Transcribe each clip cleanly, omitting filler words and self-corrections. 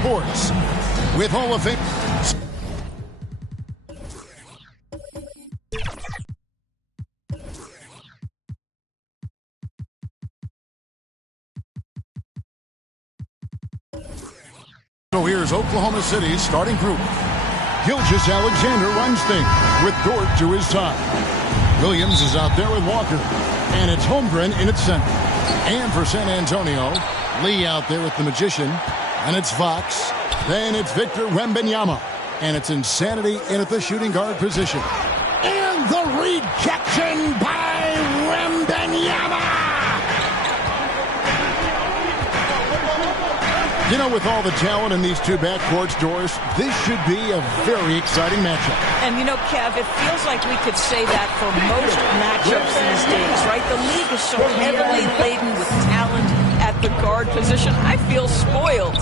sports with Hall of Fame. So here's Oklahoma City's starting group. Gilgeous-Alexander runs things with Dort to his side. Williams is out there with Walker, and it's Holmgren in its center. And for San Antonio, Lee out there with the Magician, and it's Fox. Then it's Victor Wembanyama, and it's Insanity in at the shooting guard position. And the rejection by Wembanyama! You know, with all the talent in these two backcourts, Doris, this should be a very exciting matchup. And, you know, Kev, it feels like we could say that for most matchups these days, right? The league is so heavily laden with talent at the guard position. I feel spoiled.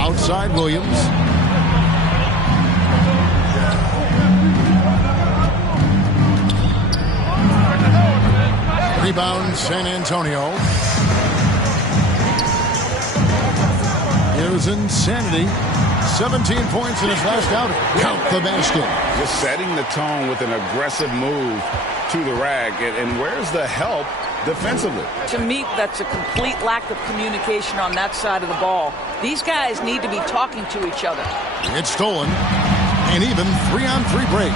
Outside Williams. Rebound San Antonio. Here's Insanity. 17 points in his last outing. Count the basket. Just setting the tone with an aggressive move to the rack. And where's the help defensively? To me, that's a complete lack of communication on that side of the ball. These guys need to be talking to each other. It's stolen. An even 3-on-3 break.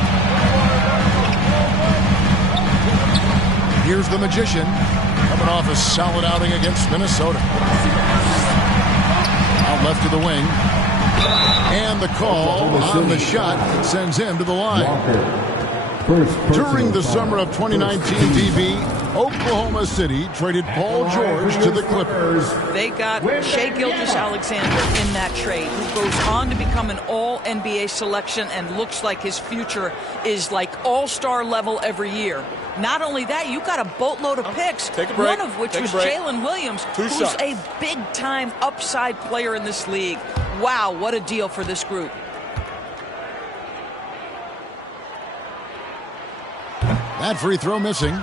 Here's the Magician. Coming off a solid outing against Minnesota. Out left to the wing. And the call on the shot sends him to the line. During the summer of 2019, DB, Oklahoma City traded Paul George to the Clippers. They got Shai Gilgeous-Alexander in that trade, who goes on to become an all-NBA selection and looks like his future is like all-star level every year. Not only that, you got a boatload of picks, one of which was Jalen Williams, who's a big-time upside player in this league. Wow, what a deal for this group. That free throw missing.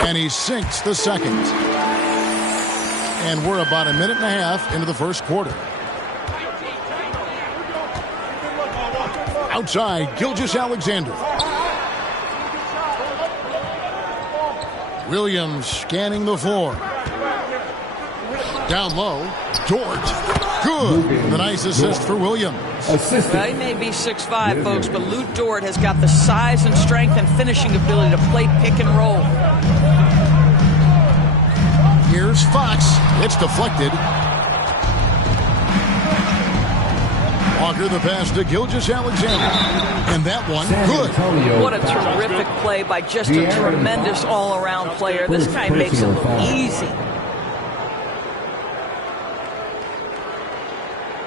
And he sinks the second. And we're about a minute and a half into the first quarter. Outside, Gilgeous-Alexander. Williams scanning the floor. Down low, Dort. Good. The nice assist for Williams. Well, he may be 6'5", folks, but Lou Dort has got the size and strength and finishing ability to play pick and roll. Here's Fox. It's deflected. Walker the pass to Gilgeous-Alexander. And that one, good. What a terrific play by just a tremendous all-around player. This guy makes it look easy.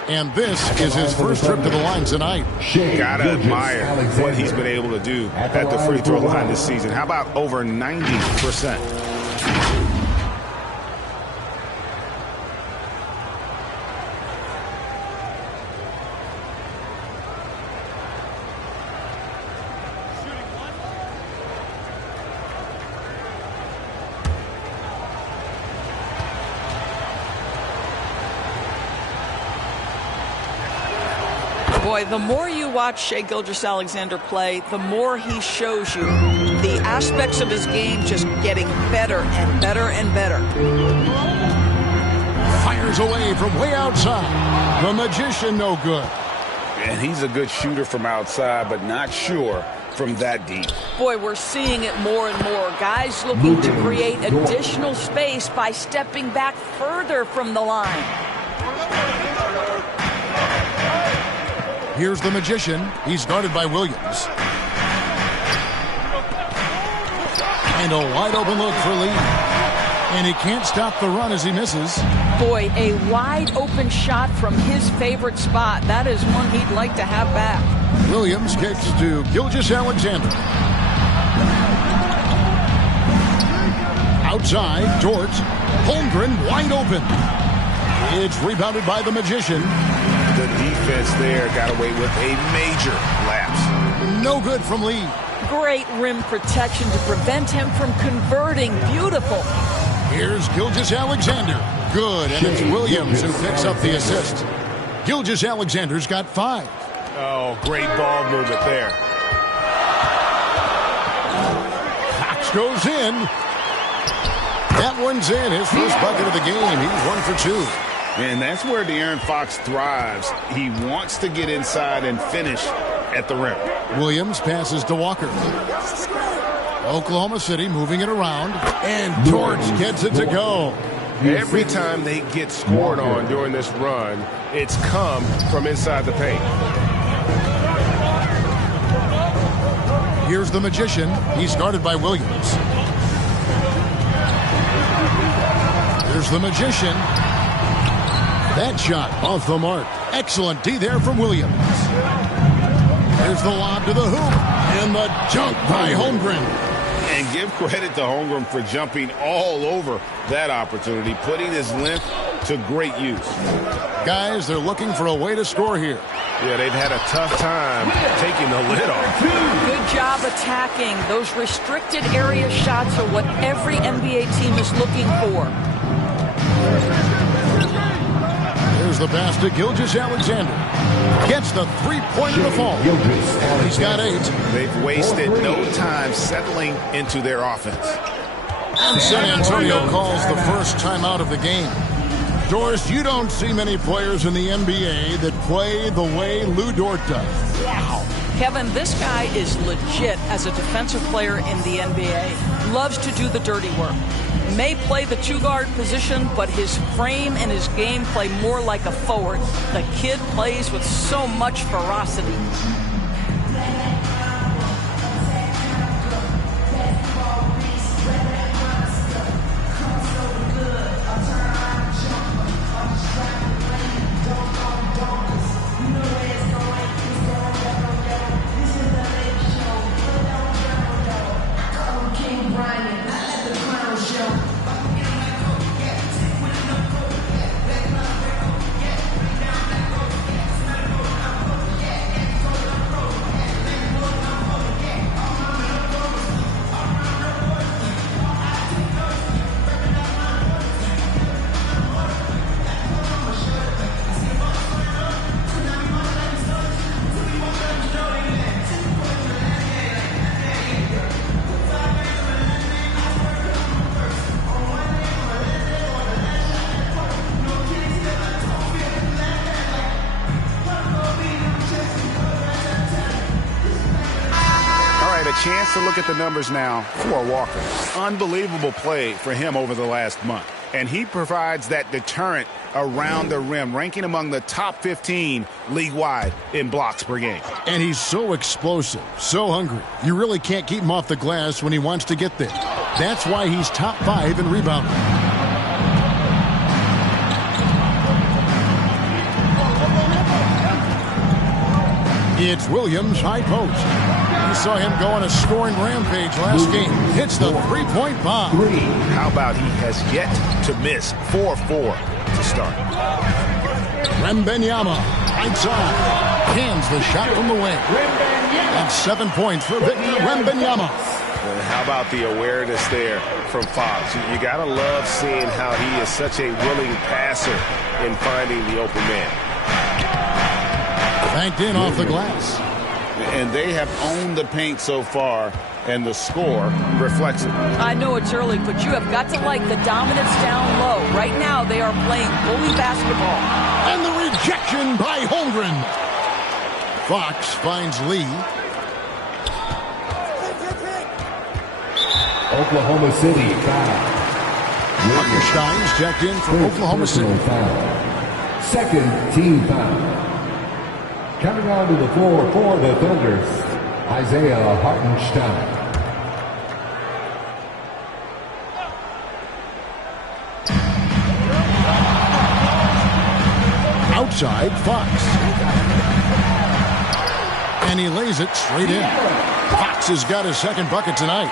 And this is his first trip to the line tonight. Gotta admire what he's been able to do at the free throw line this season. How about over 90%? Boy, the more you watch Shai Gilgeous-Alexander play, the more he shows you the aspects of his game just getting better and better and better. Fires away from way outside. The Magician no good. And he's a good shooter from outside, but not sure from that deep. Boy, we're seeing it more and more. Guys looking to create additional space by stepping back further from the line. Here's the Magician. He's guarded by Williams. And a wide open look for Lee. And he can't stop the run as he misses. Boy, a wide open shot from his favorite spot. That is one he'd like to have back. Williams kicks to Gilgeous-Alexander. Outside, Dort. Holmgren wide open. It's rebounded by the Magician. The defense there got away with a major lapse. No good from Lee. Great rim protection to prevent him from converting. Beautiful. Here's Gilgeous-Alexander. Good, and it's Williams who picks up the assist. Gilgeous-Alexander's got 5. Oh, great ball movement there. Fox goes in. That one's in. His first bucket of the game. He's 1 for 2. And that's where De'Aaron Fox thrives. He wants to get inside and finish at the rim. Williams passes to Walker. Oklahoma City moving it around. And Dort gets it to go. Every time they get scored on during this run, it's come from inside the paint. Here's the Magician. He's guarded by Williams. Here's the Magician. That shot off the mark. Excellent D there from Williams. There's the lob to the hoop. And the dunk by Holmgren. And give credit to Holmgren for jumping all over that opportunity, putting his length to great use. Guys, they're looking for a way to score here. Yeah, they've had a tough time taking the lid off. Good job attacking. Those restricted area shots are what every NBA team is looking for. There's the pass to Gilgeous-Alexander. Gets the three-pointer to fall. He's got 8. They've wasted no time settling into their offense. And San Antonio calls the first timeout of the game. Doris, you don't see many players in the NBA that play the way Lou Dort does. Wow. Kevin, this guy is legit as a defensive player in the NBA. Loves to do the dirty work. May play the 2-guard position, but his frame and his game play more like a forward. The kid plays with so much ferocity. Chance to look at the numbers now for Walker. Unbelievable play for him over the last month. And he provides that deterrent around the rim, ranking among the top 15 league-wide in blocks per game. And he's so explosive, so hungry. You really can't keep him off the glass when he wants to get there. That's why he's top 5 in rebounding. It's Williams, high post. You saw him go on a scoring rampage last game. Hits the three-point bomb. How about he has yet to miss 4-4 to start. Wembanyama, outside. Hands the shot from the wing. And 7 points for Victor Wembanyama. And how about the awareness there from Fox? You got to love seeing how he is such a willing passer in finding the open man. Banked in off the glass. And they have owned the paint so far, and the score reflects it. I know it's early, but you have got to like the dominance down low. Right now, they are playing bully basketball. And the rejection by Holmgren. Fox finds Lee. Oklahoma City foul. Stein's checked in for Oklahoma City. Foul. Second team foul. Coming onto the floor for the Thunders, Isaiah Hartenstein. Outside, Fox. And he lays it straight in. Fox has got his second bucket tonight.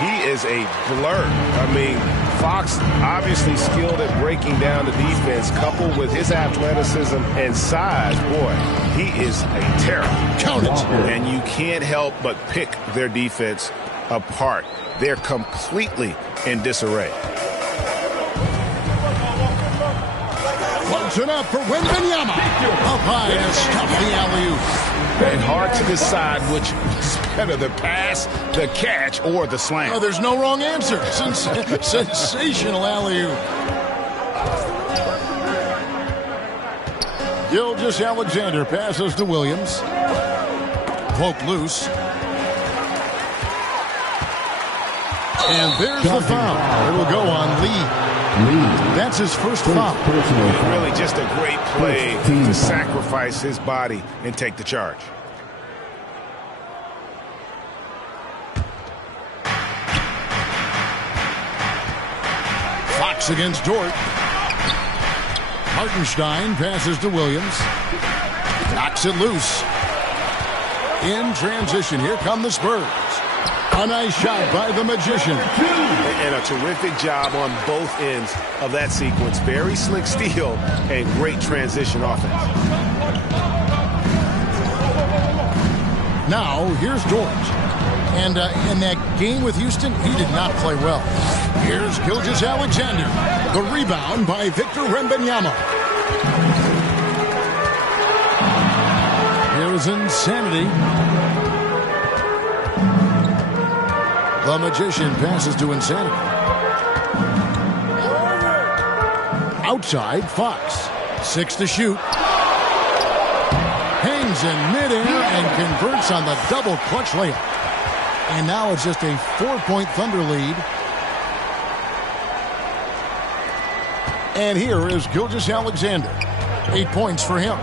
He is a blur. I mean, Fox obviously skilled at breaking down the defense, coupled with his athleticism and size. Boy, he is a terror. Count it. And you can't help but pick their defense apart. They're completely in disarray. Floats it up for Wembanyama. Up high to stop the alley-oop. And hard to decide which is better, the pass, the catch, or the slam. Oh, there's no wrong answer. Sensational alley-oop. Gilgeous-Alexander passes to Williams. Poke loose. And there's the foul. It will go on Lee. That's his first foul. Really just a great play to sacrifice his body and take the charge. Fox against Dort. Hartenstein passes to Williams. Knocks it loose. In transition, here come the Spurs. A nice shot by the Magician. And a terrific job on both ends of that sequence. Very slick steal and great transition offense. Now, here's Dort. And in that game with Houston, he did not play well. Here's Gilgeous-Alexander. The rebound by Victor Wembanyama. Here's Insanity. The Magician passes to Insanity. Outside, Fox. 6 to shoot. Hangs in midair and converts on the double clutch layup. And now it's just a 4-point Thunder lead. And here is Gilgeous-Alexander. 8 points for him.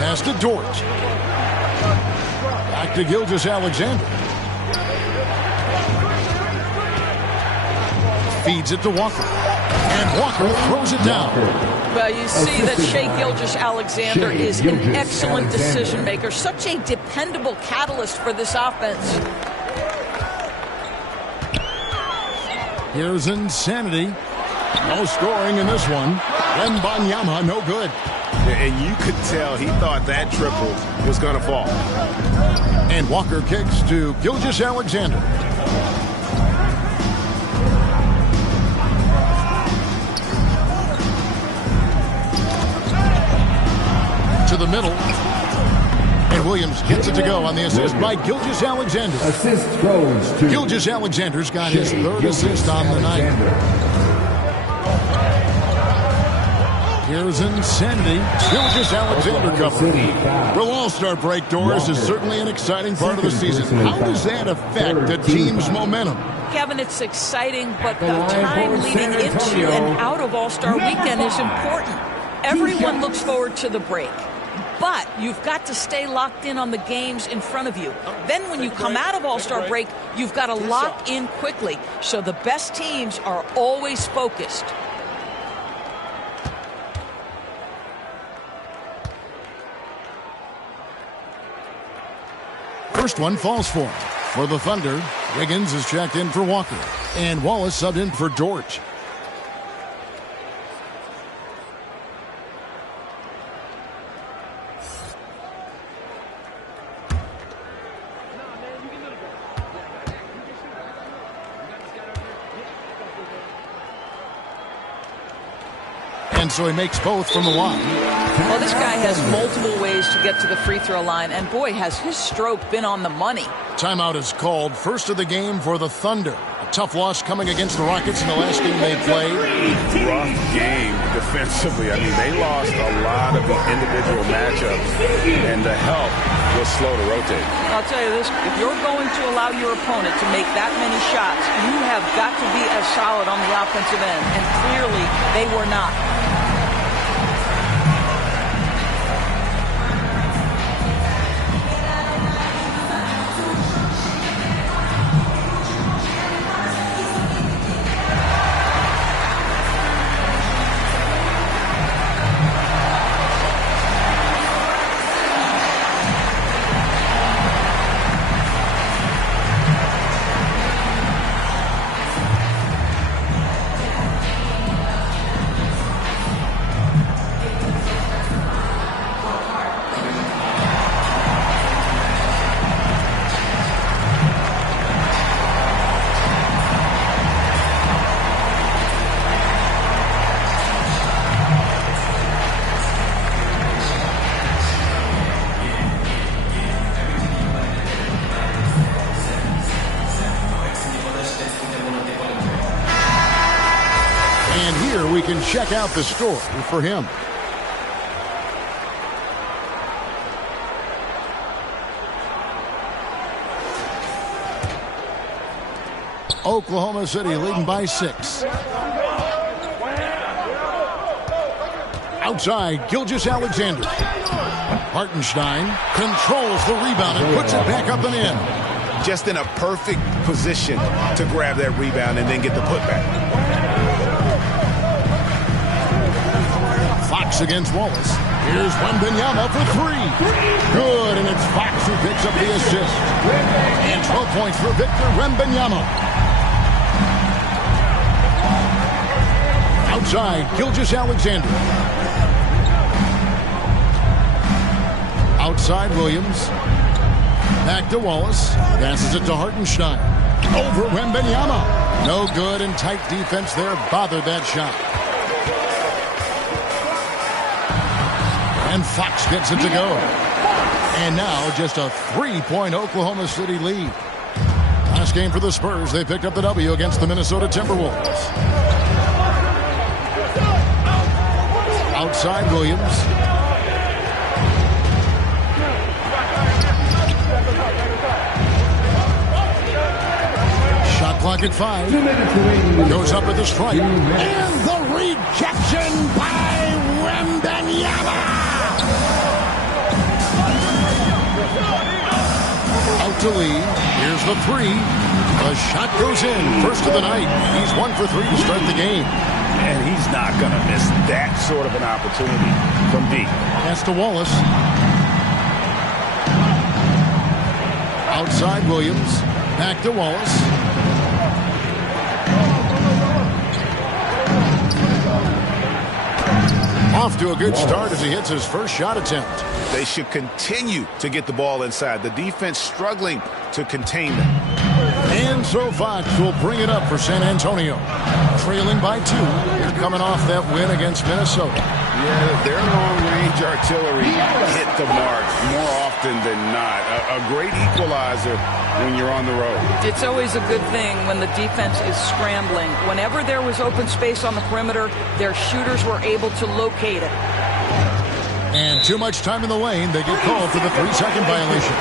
Pass to Dort. Back to Gilgeous-Alexander. Feeds it to Walker. And Walker throws it down. Well, you see that Shai Gilgeous-Alexander is an excellent decision maker. Such a dependable catalyst for this offense. Here's Insanity. No scoring in this one. Wembanyama, no good. And you could tell he thought that triple was going to fall. And Walker kicks to Gilgeous-Alexander. To the middle. And Williams gets it to go on the assist by Gilgeous-Alexander. Assist goes to Gilgeous-Alexander's got his third assist on the night. Here's Insanity. Gilgeous-Alexander cover. Well, All-Star break, Doris, is certainly an exciting part of the season. How does that affect the team's momentum? Kevin, it's exciting, but the time leading into and out of All-Star weekend is important. Everyone looks forward to the break. But you've got to stay locked in on the games in front of you. Then when you come out of All-Star break, you've got to lock in quickly. So the best teams are always focused. First one falls for him. For the Thunder, Wiggins is checked in for Walker. And Wallace subbed in for Dort. And so he makes both from the line. Well, this guy has multiple ways to get to the free throw line, and boy, has his stroke been on the money. Timeout is called. First of the game for the Thunder. A tough loss coming against the Rockets in the last game they played. Rough game defensively. I mean, they lost a lot of the individual matchups, and the help was slow to rotate. I'll tell you this, if you're going to allow your opponent to make that many shots, you have got to be as solid on the offensive end, and clearly they were not. check out the story for him. Oklahoma City leading by 6. Outside, Gilgeous-Alexander. Hartenstein controls the rebound and puts it back up and in. Just in a perfect position to grab that rebound and then get the putback. Fox against Wallace. Here's Wembanyama for 3. Good, and it's Fox who picks up the assist. And 12 points for Victor Wembanyama. Outside, Gilgeous-Alexander. Outside, Williams. Back to Wallace. Passes it to Hartenstein. Over Wembanyama. No good, and tight defense there bothered that shot. And Fox gets it to go. And now just a 3-point Oklahoma City lead. Last game for the Spurs, they picked up the W against the Minnesota Timberwolves. Outside, Williams. Shot clock at 5. Goes up with the strike. And the rejection by Wembanyama. Out to Lee. Here's the 3. The shot goes in. First of the night. He's 1 for 3 to start the game. And he's not going to miss that sort of an opportunity from deep. Pass to Wallace. Outside, Williams. Back to Wallace. Off to a good start as he hits his first shot attempt. They should continue to get the ball inside. The defense struggling to contain them. And so Fox will bring it up for San Antonio. Trailing by 2. They're coming off that win against Minnesota. Yeah, their long-range artillery hit the mark more often than not. A great equalizer when you're on the road. It's always a good thing when the defense is scrambling. Whenever there was open space on the perimeter, their shooters were able to locate it. And too much time in the lane. They get called for the 3-second violation.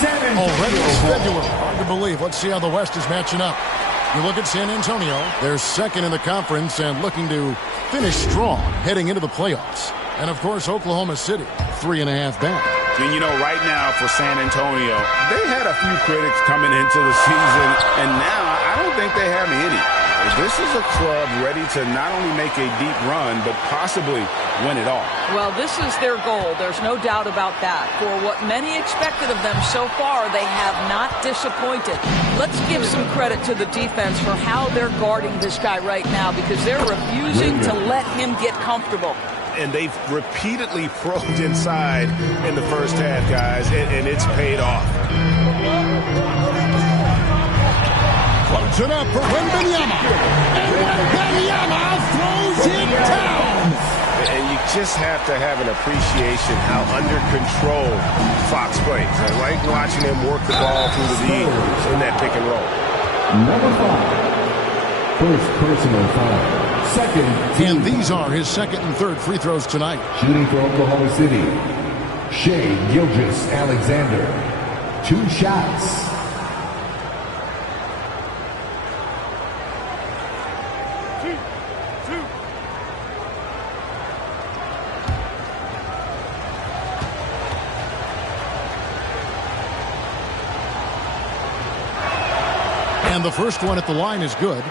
Already it's February. Hard to believe. Let's see how the West is matching up. You look at San Antonio. They're second in the conference and looking to finish strong heading into the playoffs. And, of course, Oklahoma City, 3.5 back. And, you know, right now for San Antonio, they had a few critics coming into the season, and now I don't think they have any. This is a club ready to not only make a deep run, but possibly win it all. Well, this is their goal. There's no doubt about that. For what many expected of them so far, they have not disappointed. Let's give some credit to the defense for how they're guarding this guy right now, because they're refusing to let him get comfortable. And they've repeatedly probed inside in the first half, guys, and it's paid off. Floats it up for Wembanyama. And Wembanyama throws it down. And you just have to have an appreciation how under control Fox plays. I like watching him work the ball through the D in that pick and roll. Number 5. First personal foul. Second team. And these are his second and third free throws tonight. Shooting for Oklahoma City, Shai Gilgeous-Alexander. 2 shots. And the first one at the line is good.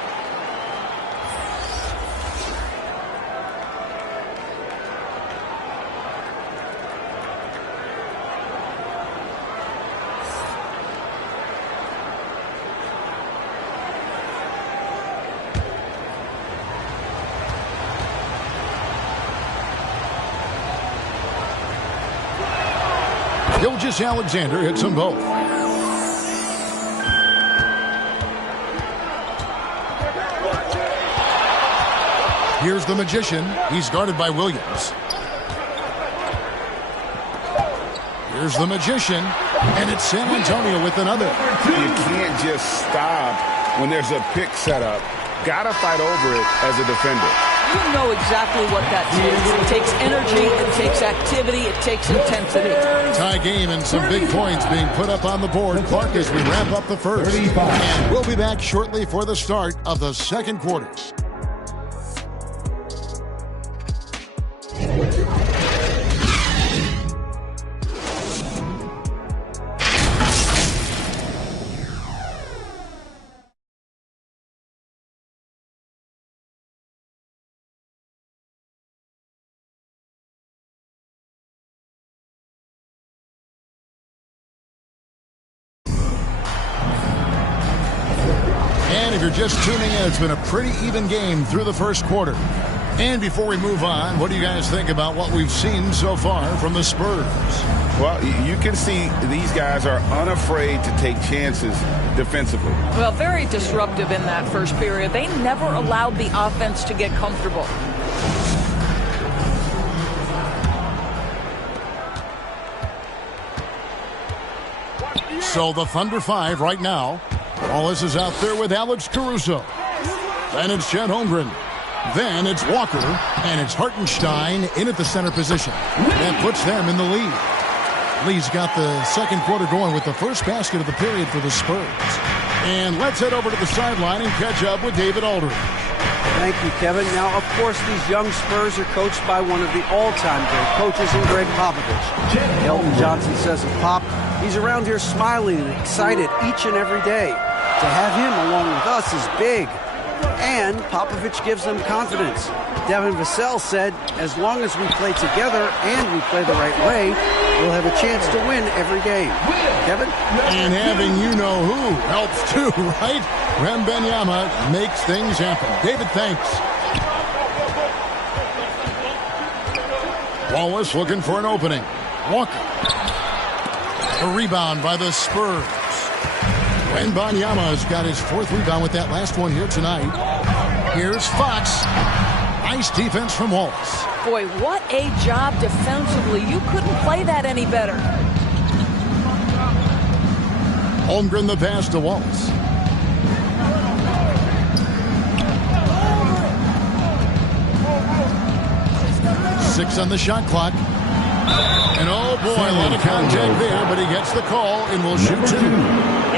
Gilgeous-Alexander hits them both. Here's the Magician. He's guarded by Williams. Here's the Magician. And it's San Antonio with another. You can't just stop when there's a pick set up got to fight over it as a defender. You know exactly what that takes. It takes energy, it takes activity, it takes intensity. Tie game and some big points being put up on the board. Clark, as we wrap up the first. And we'll be back shortly for the start of the second quarter. And if you're just tuning in, it's been a pretty even game through the first quarter. And before we move on, what do you guys think about what we've seen so far from the Spurs? Well, you can see these guys are unafraid to take chances defensively. Well, very disruptive in that first period. They never allowed the offense to get comfortable. So the Thunder 5 right now. Wallace is out there with Alex Caruso. Then it's Chet Holmgren. Then it's Walker. And it's Hartenstein in at the center position. That puts them in the lead. Lee's got the second quarter going with the first basket of the period for the Spurs. And let's head over to the sideline and catch up with David Aldridge. Thank you, Kevin. Now, of course, these young Spurs are coached by one of the all-time great coaches in Greg Popovich. Elton Johnson says of Pop, he's around here smiling and excited each and every day. To have him along with us is big. And Popovich gives them confidence. Devin Vassell said, as long as we play together and we play the right way, we'll have a chance to win every game. Kevin? And having you-know-who helps too, right? Wembanyama makes things happen. David, thanks. Wallace looking for an opening. Walker. A rebound by the Spurs. Wembanyama has got his fourth rebound with that last one here tonight. Here's Fox. Nice defense from Wallace. Boy, what a job defensively. You couldn't play that any better. Holmgren the pass to Wallace. Six on the shot clock. And oh boy, a lot of contact there, but he gets the call and will shoot two.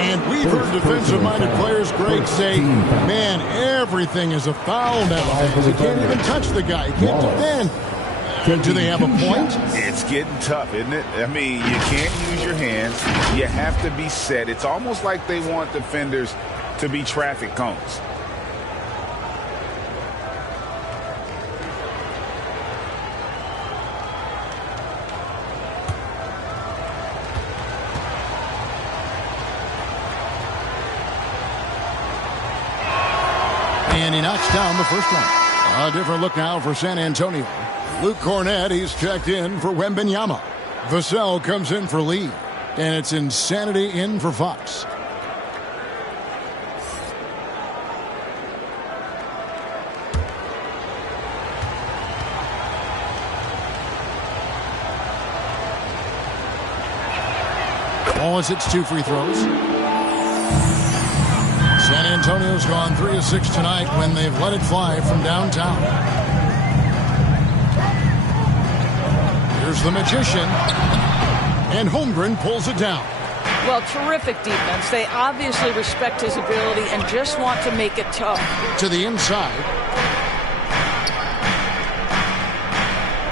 And we've heard defensive-minded players, Greg, say, man, everything is a foul nowadays. You can't even touch the guy. You can't defend. Do they have a point? It's getting tough, isn't it? I mean, you can't use your hands. You have to be set. It's almost like they want defenders to be traffic cones. And he knocks down the first one. A different look now for San Antonio. Luke Cornett, he's checked in for Wembanyama. Vassell comes in for Lee. And it's Insanity in for Fox. Wallace hits 2 free throws. San Antonio's gone 3 of 6 tonight when they've let it fly from downtown. Here's the Magician. And Holmgren pulls it down. Well, terrific defense. They obviously respect his ability and just want to make it tough. To the inside.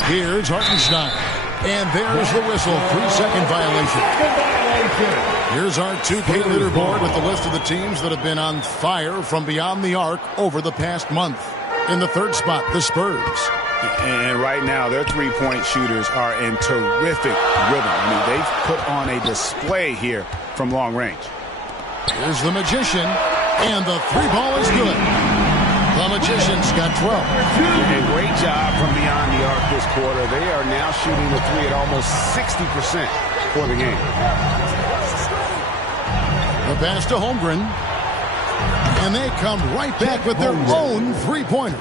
Here's Hartenstein. And there's the whistle. 3-second violation. Here's our 2K leaderboard with the list of the teams that have been on fire from beyond the arc over the past month. In the third spot, the Spurs. And right now, their three-point shooters are in terrific rhythm. I mean, they've put on a display here from long range. Here's the Magician, and the three ball is good. The Magician's got 12. A great job from beyond the arc this quarter. They are now shooting the three at almost 60% for the game. The pass to Holmgren. And they come right back with their own three-pointer.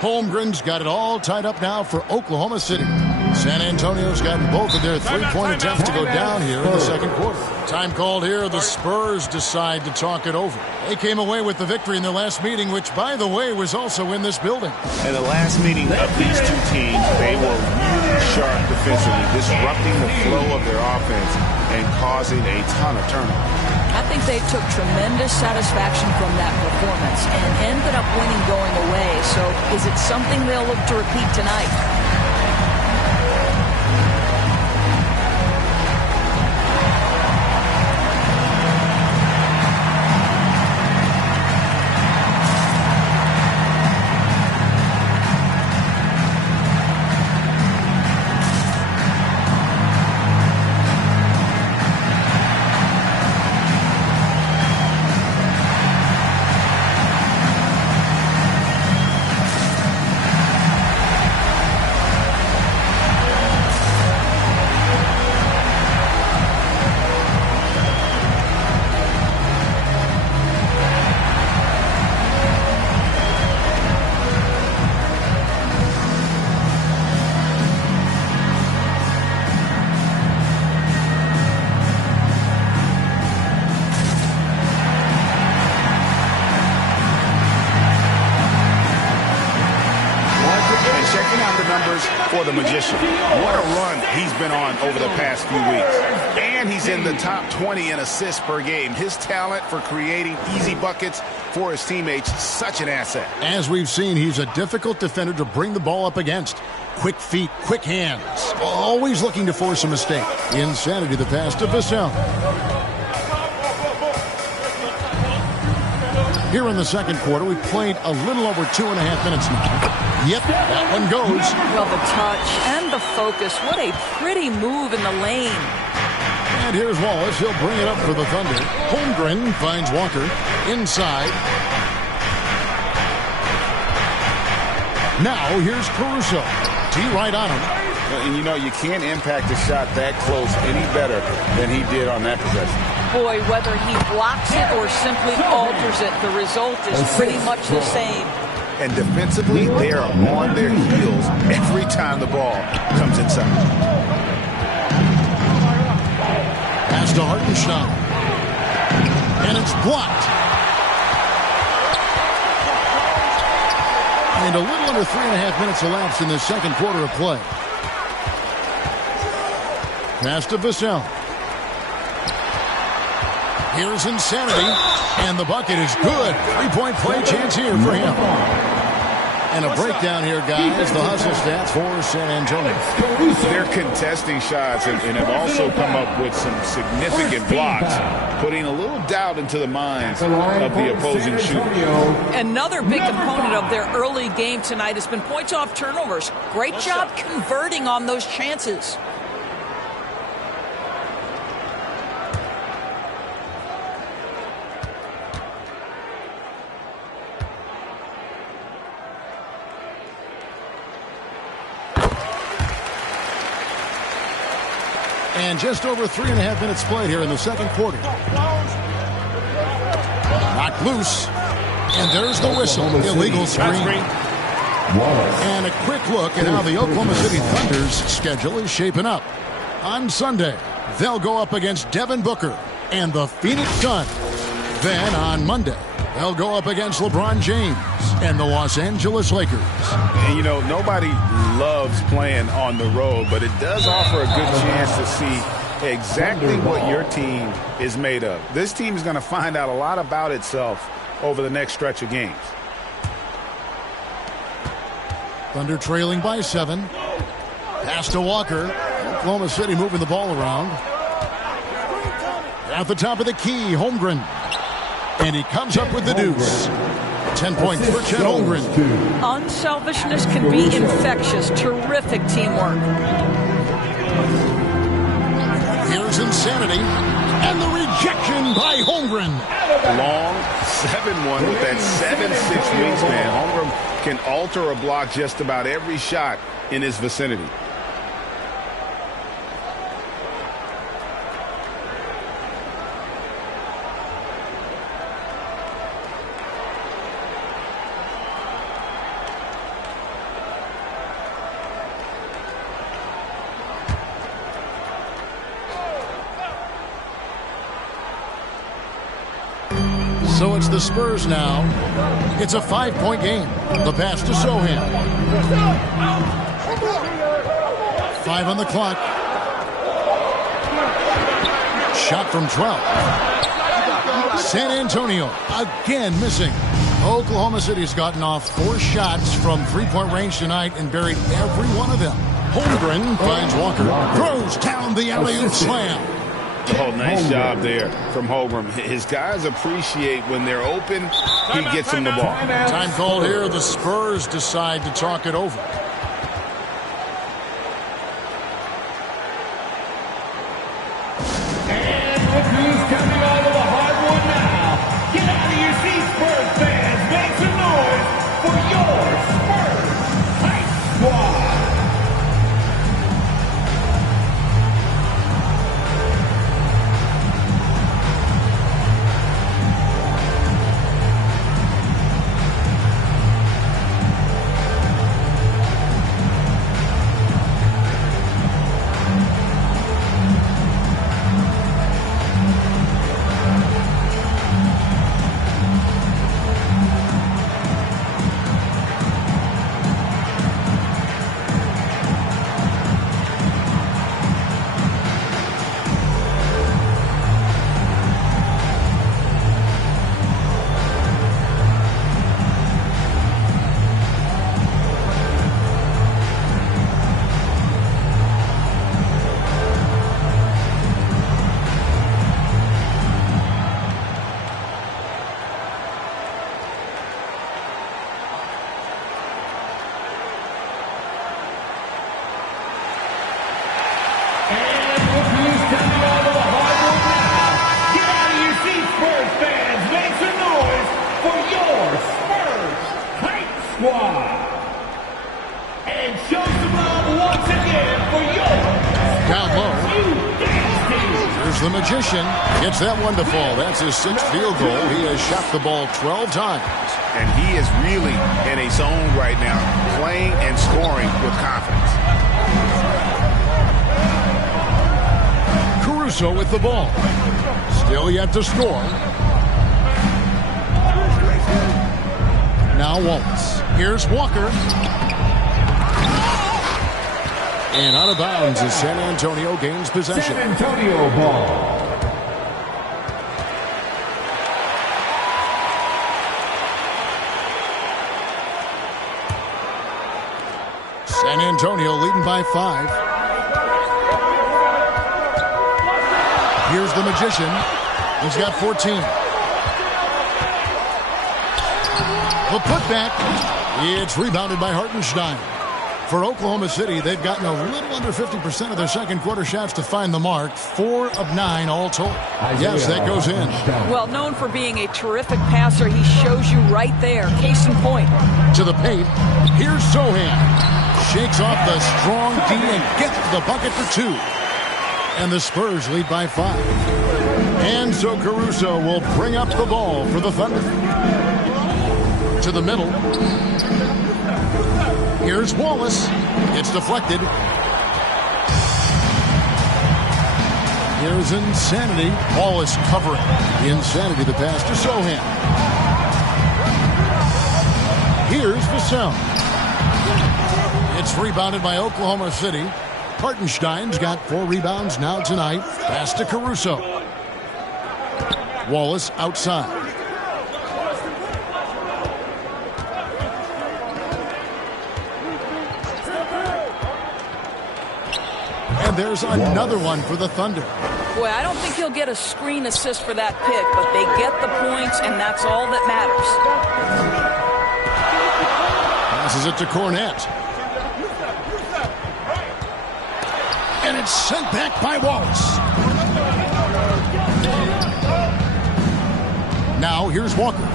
Holmgren's got it all tied up now for Oklahoma City. San Antonio's gotten both of their three-point attempts to go down here in the second quarter. Time called here. The Spurs decide to talk it over. They came away with the victory in their last meeting, which, by the way, was also in this building. In the last meeting of these two teams, they were really sharp defensively, disrupting the flow of their offense and causing a ton of turnovers. I think they took tremendous satisfaction from that performance and ended up winning going away. So is it something they'll look to repeat tonight? For the Magician. What a run he's been on over the past few weeks. And he's in the top 20 in assists per game. His talent for creating easy buckets for his teammates, such an asset. As we've seen, he's a difficult defender to bring the ball up against. Quick feet, quick hands. Always looking to force a mistake. Insanity the pass to Vassell. Here in the second quarter, we played a little over 2.5 minutes now. Yep, that one goes. Well, the touch and the focus. What a pretty move in the lane. And here's Wallace. He'll bring it up for the Thunder. Holmgren finds Walker inside. Now here's Caruso. T right on him. And you know, you can't impact a shot that close any better than he did on that possession. Boy, whether he blocks it or simply alters it, the result is pretty much the same. And defensively, they are on their heels every time the ball comes inside. Pass to Hartenstein. And it's blocked. And a little under 3.5 minutes elapsed in the second quarter of play. Pass to Vassell. Here's Insanity. And the bucket is good. Three-point play chance here for him. And a breakdown here, guys. The hustle stats for San Antonio. They're contesting shots and have also come up with some significant blocks, putting a little doubt into the minds of the opposing shooters. Another big component of their early game tonight has been points off turnovers. Great job converting on those chances. And just over 3.5 minutes played here in the second quarter. Knocked loose. And there's the whistle. Illegal screen. And a quick look at how the Oklahoma City Thunder's schedule is shaping up. On Sunday, they'll go up against Devin Booker and the Phoenix Suns. Then on Monday, they'll go up against LeBron James and the Los Angeles Lakers. And, you know, nobody loves playing on the road, but it does offer a good chance to see exactly what your team is made of. This team is going to find out a lot about itself over the next stretch of games. Thunder trailing by 7. Pass to Walker. Oklahoma City moving the ball around. At the top of the key, Holmgren. And he comes up with the deuce. 10 points for Chet Holmgren. Unselfishness can be infectious. Terrific teamwork. Here's Insanity. And the rejection by Holmgren. Long 7-1 with that 7'6" wingspan. Holmgren can alter a block just about every shot in his vicinity. So it's the Spurs now. It's a 5-point game. The pass to Sohan. 5 on the clock. Shot from 12. San Antonio again missing. Oklahoma City's gotten off 4 shots from 3-point range tonight and buried every one of them. Holmgren finds Walker. Throws down the alley-oop slam. Oh, nice job there from Holmgren. His guys appreciate when they're open, he gets them the ball. Time called here. The Spurs decide to talk it over. And look who's coming out of the hardwood now. Get out of your seats, Spurs fans. Make some noise for your Spurs Hype Squad. And show some love once again for your down low. There's the Magician. Gets that one to fall. That's his 6th field goal. He has shot the ball 12 times. And he is really in a zone right now, playing and scoring with confidence. Caruso with the ball. Still yet to score. Now Wallace. Here's Walker. And out of bounds as San Antonio gains possession. San Antonio ball. San Antonio leading by 5. Here's the Magician. He's got 14. The putback. It's rebounded by Hartenstein. For Oklahoma City, they've gotten a little under 50% of their second quarter shots to find the mark. 4 of 9 all told. Yes, that goes in. Well, known for being a terrific passer, he shows you right there. Case in point. To the paint. Here's Sohan. Shakes off the strong D and gets the bucket for 2. And the Spurs lead by 5. And so Caruso will bring up the ball for the Thunder. To the middle. Here's Wallace. It's deflected. Here's Insanity. Wallace covering. Insanity, the pass to Sohan. Here's Vassell. It's rebounded by Oklahoma City. Hartenstein's got 4 rebounds now tonight. Pass to Caruso. Wallace outside. And there's another one for the Thunder. Boy, I don't think he'll get a screen assist for that pick, but they get the points, and that's all that matters. Passes it to Cornette. And it's sent back by Wallace. Now here's Walker.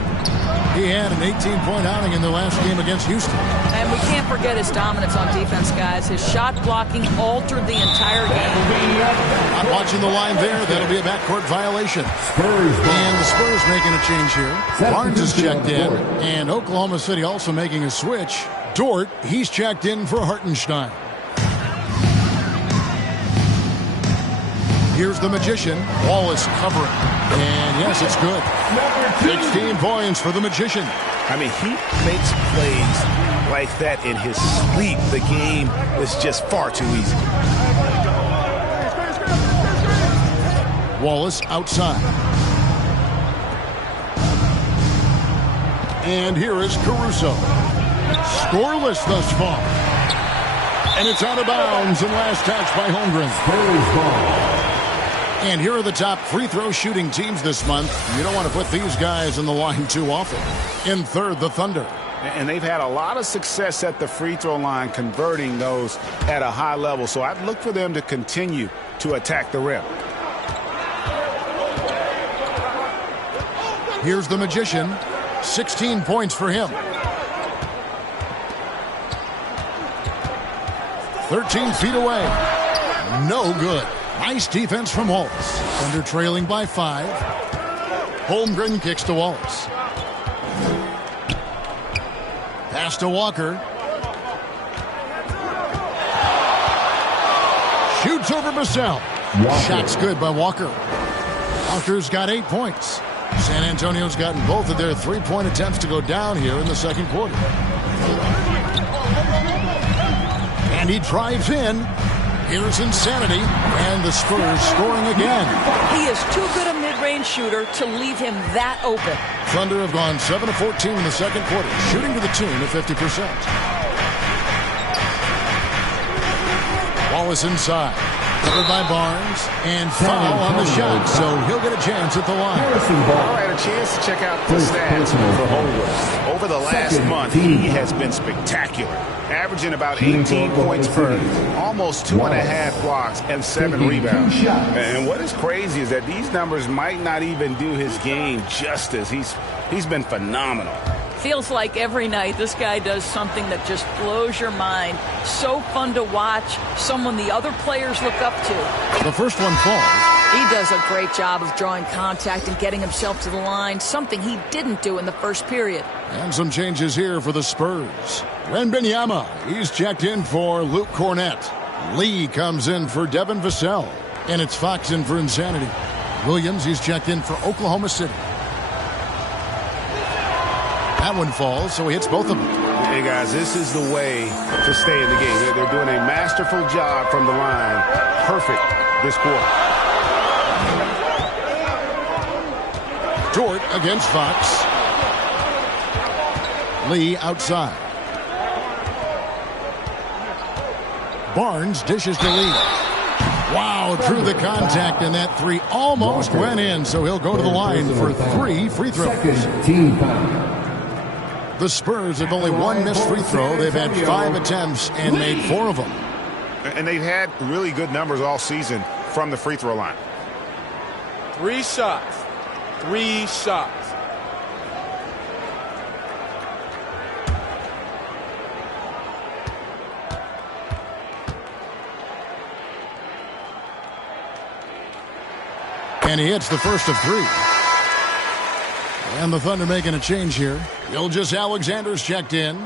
He had an 18-point outing in the last game against Houston. And we can't forget his dominance on defense, guys. His shot blocking altered the entire game. I'm watching the line there. That'll be a backcourt violation. And the Spurs making a change here. Barnes is checked in. And Oklahoma City also making a switch. Dort, he's checked in for Hartenstein. Here's the Magician. Wallace covering. And yes, it's good. 16 points for the Magician. I mean, he makes plays like that in his sleep. The game is just far too easy. Wallace outside. And here is Caruso. Scoreless thus far. And it's out of bounds and last touch by Holmgren. And here are the top free throw shooting teams this month. You don't want to put these guys in the line too often. In third, the Thunder. And they've had a lot of success at the free throw line, converting those at a high level. So I'd look for them to continue to attack the rim. Here's the Magician. 16 points for him. 13 feet away. No good. Nice defense from Wallace. Thunder trailing by 5. Holmgren kicks to Wallace. Pass to Walker. Shoots over Vassell. Shot's good by Walker. Walker's got 8 points. San Antonio's gotten both of their three-point attempts to go down here in the second quarter. And he drives in. Here's insanity. And the Spurs scoring again. He is too good a mid-range shooter to leave him that open. Thunder have gone 7 of 14 in the second quarter, shooting to the tune of 50%. Wallace inside. Covered by Barnes, and foul on the shot, so he'll get a chance at the line. All right, a chance to check out the stats for Holmgren. Over the last month, he has been spectacular, averaging about 18 points per, almost 2.5 blocks, and 7 rebounds. And what is crazy is that these numbers might not even do his game justice. He's been phenomenal. Feels like every night this guy does something that just blows your mind. So fun to watch. Someone the other players look up to. The first one falls. He does a great job of drawing contact and getting himself to the line, something he didn't do in the first period. And some changes here for the Spurs. Wembanyama, he's checked in for Luke Cornett. Lee comes in for Devin Vassell. And it's Fox in for Insanity. Williams, he's checked in for Oklahoma City. That one falls, so he hits both of them. Hey, guys, this is the way to stay in the game. They're doing a masterful job from the line. Perfect this quarter. Dort against Fox. Lee outside. Barnes dishes to Lee. Wow, through the contact, and that three almost went in, so he'll go to the line for 3 free throws. Second team foul. The Spurs have only one missed free throw. They've had 5 attempts and made 4 of them. And they've had really good numbers all season from the free throw line. 3 shots. 3 shots. And he hits the first of 3. And the Thunder making a change here. Gilgeous Alexander's checked in.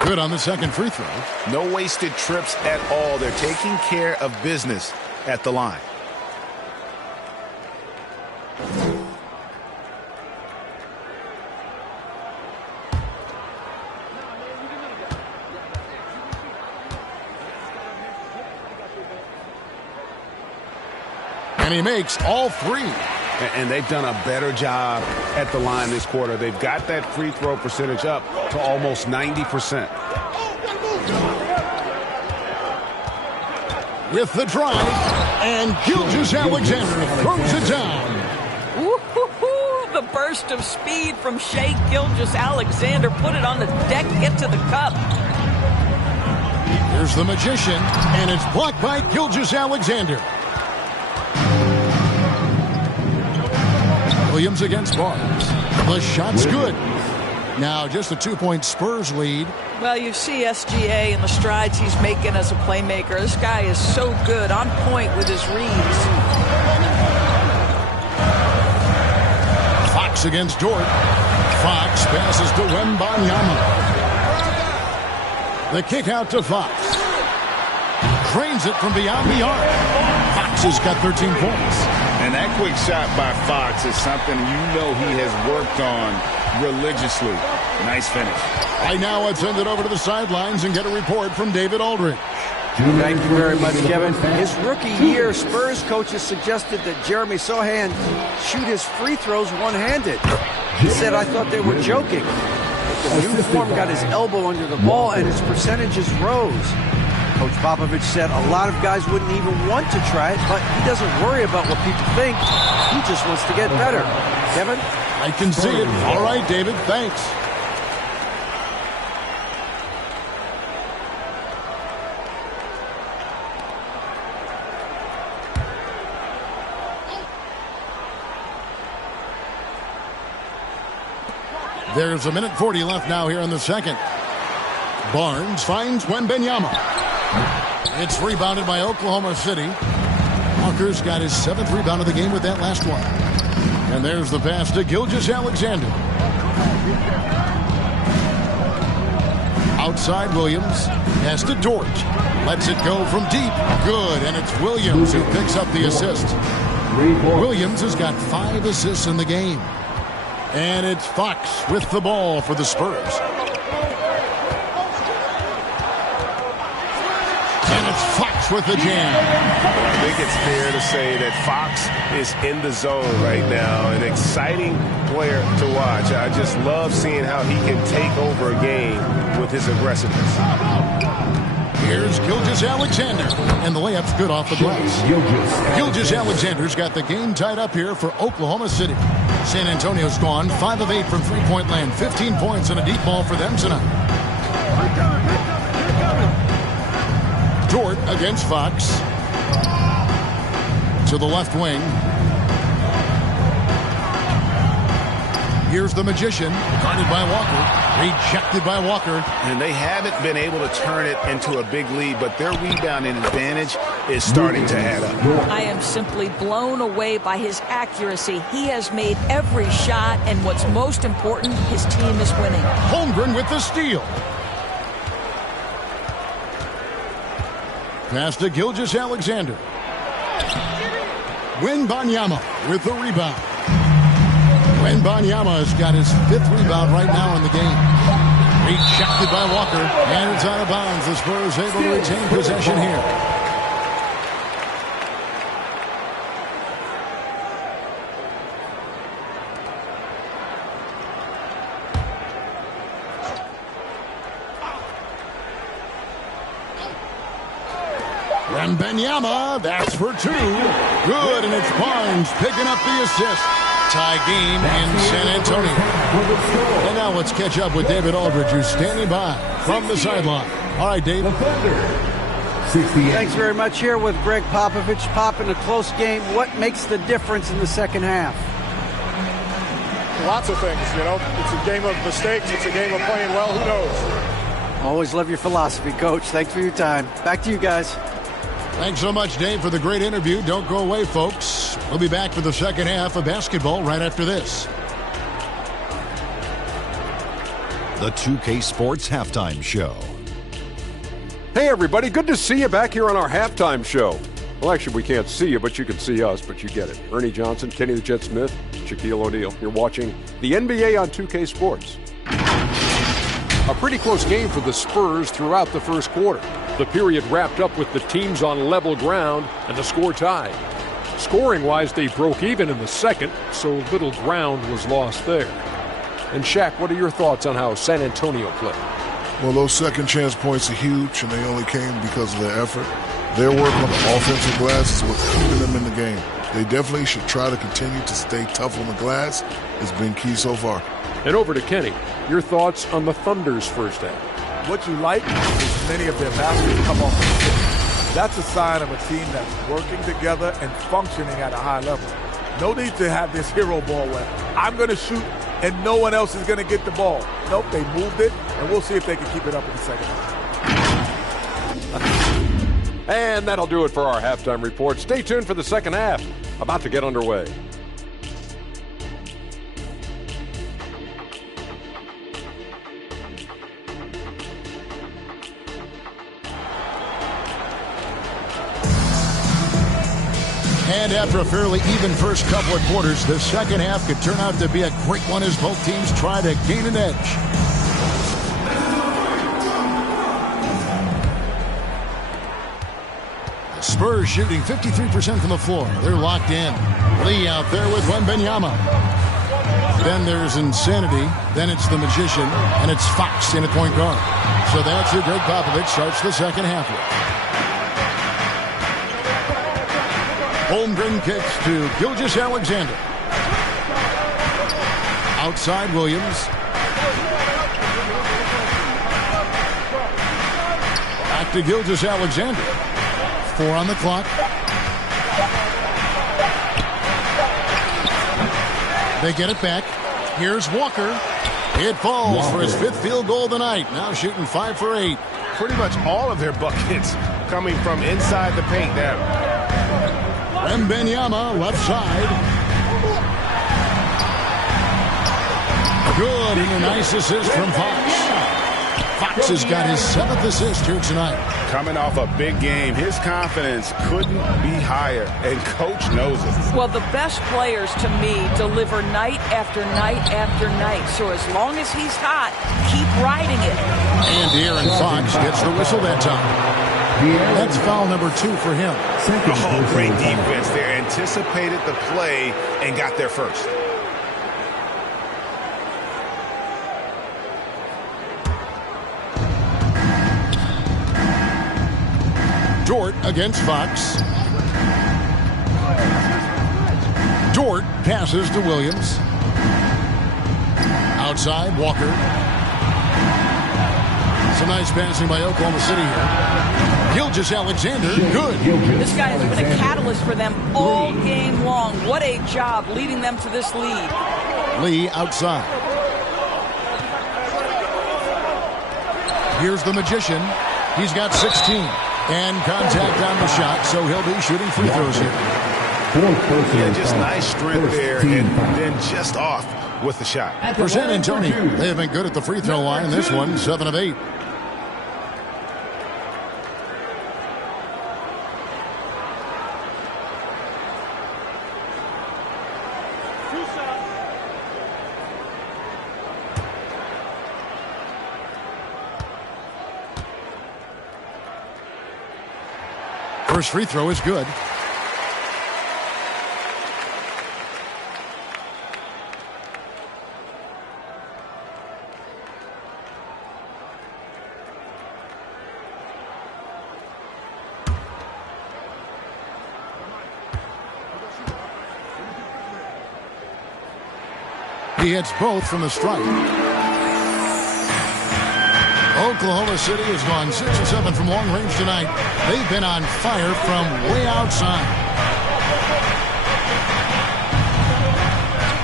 Good on the second free throw. No wasted trips at all. They're taking care of business at the line. And he makes all 3. And they've done a better job at the line this quarter. They've got that free throw percentage up to almost 90%. With the drive, and Gilgeous Alexander throws it down. Woo-hoo-hoo, the burst of speed from Shai Gilgeous-Alexander. Put it on the deck, get to the cup. Here's the Magician, and it's blocked by Gilgeous-Alexander. Williams against Barnes. The shot's good. Now just a 2-point Spurs lead. Well, you see SGA and the strides he's making as a playmaker. This guy is so good, on point with his reads. Fox against Dort. Fox passes to Wembanyama. The kick out to Fox. Drains it from beyond the arc. Fox has got 13 points. And that quick shot by Fox is something you know he has worked on religiously. Nice finish. Right now, let's send it over to the sidelines and get a report from David Aldridge. Thank you very much, Kevin. His rookie year, Spurs coaches suggested that Jeremy Sohan shoot his free throws one-handed. He said, I thought they were joking. The uniform got his elbow under the ball and his percentages rose. Coach Popovich said a lot of guys wouldn't even want to try it, but he doesn't worry about what people think. He just wants to get better. Kevin? I can see it. All right, David. Thanks. There's a minute 40 left now here in the second. Barnes finds Wembanyama. It's rebounded by Oklahoma City. Walker's got his 7th rebound of the game with that last one. And there's the pass to Gilgeous-Alexander. Outside Williams. Pass to Dort. Lets it go from deep. Good. And it's Williams who picks up the assist. Williams has got 5 assists in the game. And it's Fox with the ball for the Spurs. And it's Fox with the jam. I think it's fair to say that Fox is in the zone right now. An exciting player to watch. I just love seeing how he can take over a game with his aggressiveness. Here's Gilgeous-Alexander, and the layup's good off the glass. Gilgeous-Alexander's got the game tied up here for Oklahoma City. San Antonio's gone 5 of 8 from three-point land, 15 points and a deep ball for them tonight. Dort against Fox. To the left wing. Here's the Magician, guarded by Walker. Rejected by Walker. And they haven't been able to turn it into a big lead, but their rebounding advantage is starting to add up. I am simply blown away by his accuracy. He has made every shot, and what's most important, his team is winning. Holmgren with the steal. Pass to Gilgeous-Alexander. Wembanyama with the rebound. Wembanyama has got his 5th rebound right now in the game. Rejected by Walker, and it's out of bounds. The Spurs able to retain possession here. Wembanyama, that's for 2. Good, and it's Barnes picking up the assist. Tie game in San Antonio. And now let's catch up with David Aldridge, who's standing by from the sideline. All right, Dave. Thanks very much. Here with Greg Popovich. Pop, in a close game, what makes the difference in the second half? Lots of things, you know. It's a game of mistakes. It's a game of playing well. Who knows? Always love your philosophy, Coach. Thanks for your time. Back to you guys. Thanks so much, Dave, for the great interview. Don't go away, folks. We'll be back for the second half of basketball right after this. The 2K Sports Halftime Show. Hey, everybody. Good to see you back here on our halftime show. Well, actually, we can't see you, but you can see us, but you get it. Ernie Johnson, Kenny the Jet Smith, Shaquille O'Neal. You're watching the NBA on 2K Sports. A pretty close game for the Spurs throughout the first quarter. The period wrapped up with the teams on level ground and the score tied. Scoring-wise, they broke even in the second, so little ground was lost there. And Shaq, what are your thoughts on how San Antonio played? Well, those second chance points are huge, and they only came because of their effort. Their work on the offensive glass is what's keeping them in the game. They definitely should try to continue to stay tough on the glass. It's been key so far. And over to Kenny. Your thoughts on the Thunder's first half? What you like is many of their baskets come off the stick. That's a sign of a team that's working together and functioning at a high level. No need to have this hero ball where I'm going to shoot and no one else is going to get the ball. Nope, they moved it, and we'll see if they can keep it up in the second half. And that'll do it for our halftime report. Stay tuned for the second half, about to get underway. And after a fairly even first couple of quarters, the second half could turn out to be a great one as both teams try to gain an edge. The Spurs shooting 53% from the floor. They're locked in. Lee out there with Wembanyama. Then there's Insanity. Then it's the Magician. And it's Fox in at point guard. So that's who Greg Popovich starts the second half with. Holmgren kicks to Gilgeous-Alexander. Outside Williams. Back to Gilgeous-Alexander. 4 on the clock. They get it back. Here's Walker. It falls for his 5th field goal of the night. Now shooting 5 for 8. Pretty much all of their buckets coming from inside the paint now. Wembanyama, left side. Good, and a nice assist from Fox. Fox has got his 7th assist here tonight. Coming off a big game, his confidence couldn't be higher, and Coach knows it. Well, the best players, to me, deliver night after night after night. So as long as he's hot, keep riding it. And De'Aaron Fox gets the whistle that time. That's foul number 2 for him. Oh, great defense there. Anticipated the play and got there first. Dort against Fox. Dort passes to Williams. Outside, Walker. Some nice passing by Oklahoma City here. Gilgeous-Alexander, good. This guy has been a catalyst for them all game long. What a job leading them to this lead. Lee outside. Here's the Magician. He's got 16. And contact on the shot, so he'll be shooting free throws here. Yeah, just nice strength there, and then just off with the shot. For San Antonio, they have been good at the free throw line. This one, 7 of 8. First free throw is good. He hits both from the stripe. Oklahoma City has gone 6 of 7 from long range tonight. They've been on fire from way outside.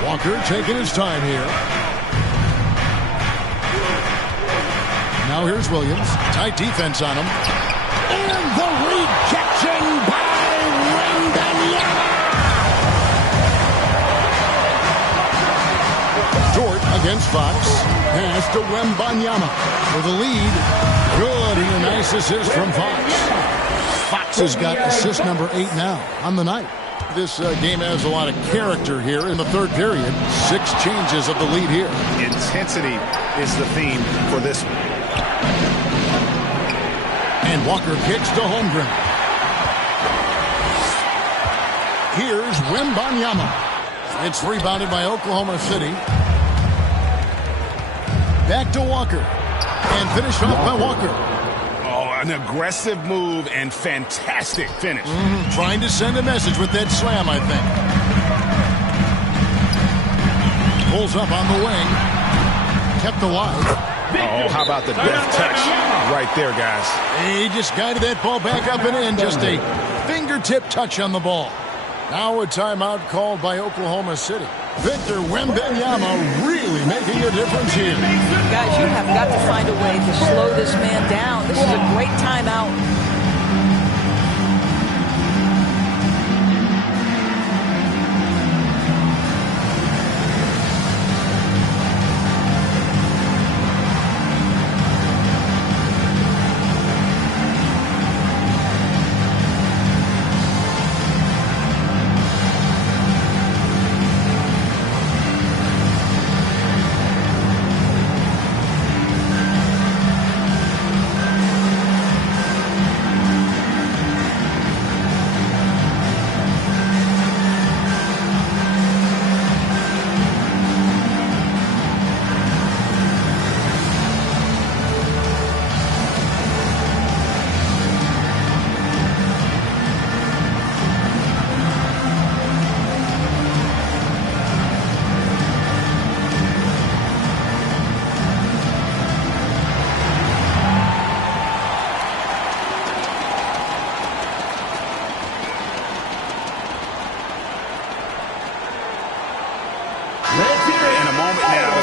Walker taking his time here. Now here's Williams. Tight defense on him. And the rejection by Wembanyama. Dort against Fox. Pass to Wembanyama for the lead. Good, and a nice assist from Fox. Fox has got assist number 8 now on the night. This game has a lot of character here in the third period. 6 changes of the lead here. Intensity is the theme for this one. And Walker kicks to Holmgren. Here's Wembanyama. It's rebounded by Oklahoma City. Back to Walker. And finished off by Walker. Oh, an aggressive move and fantastic finish. Trying to send a message with that slam, I think. Pulls up on the wing. Kept alive. Oh, how about the deft touch right there, guys. He just guided that ball back up and in. Just a fingertip touch on the ball. Now a timeout called by Oklahoma City. Victor Wembanyama really making a difference here. Guys, you have got to find a way to slow this man down. This is a great timeout.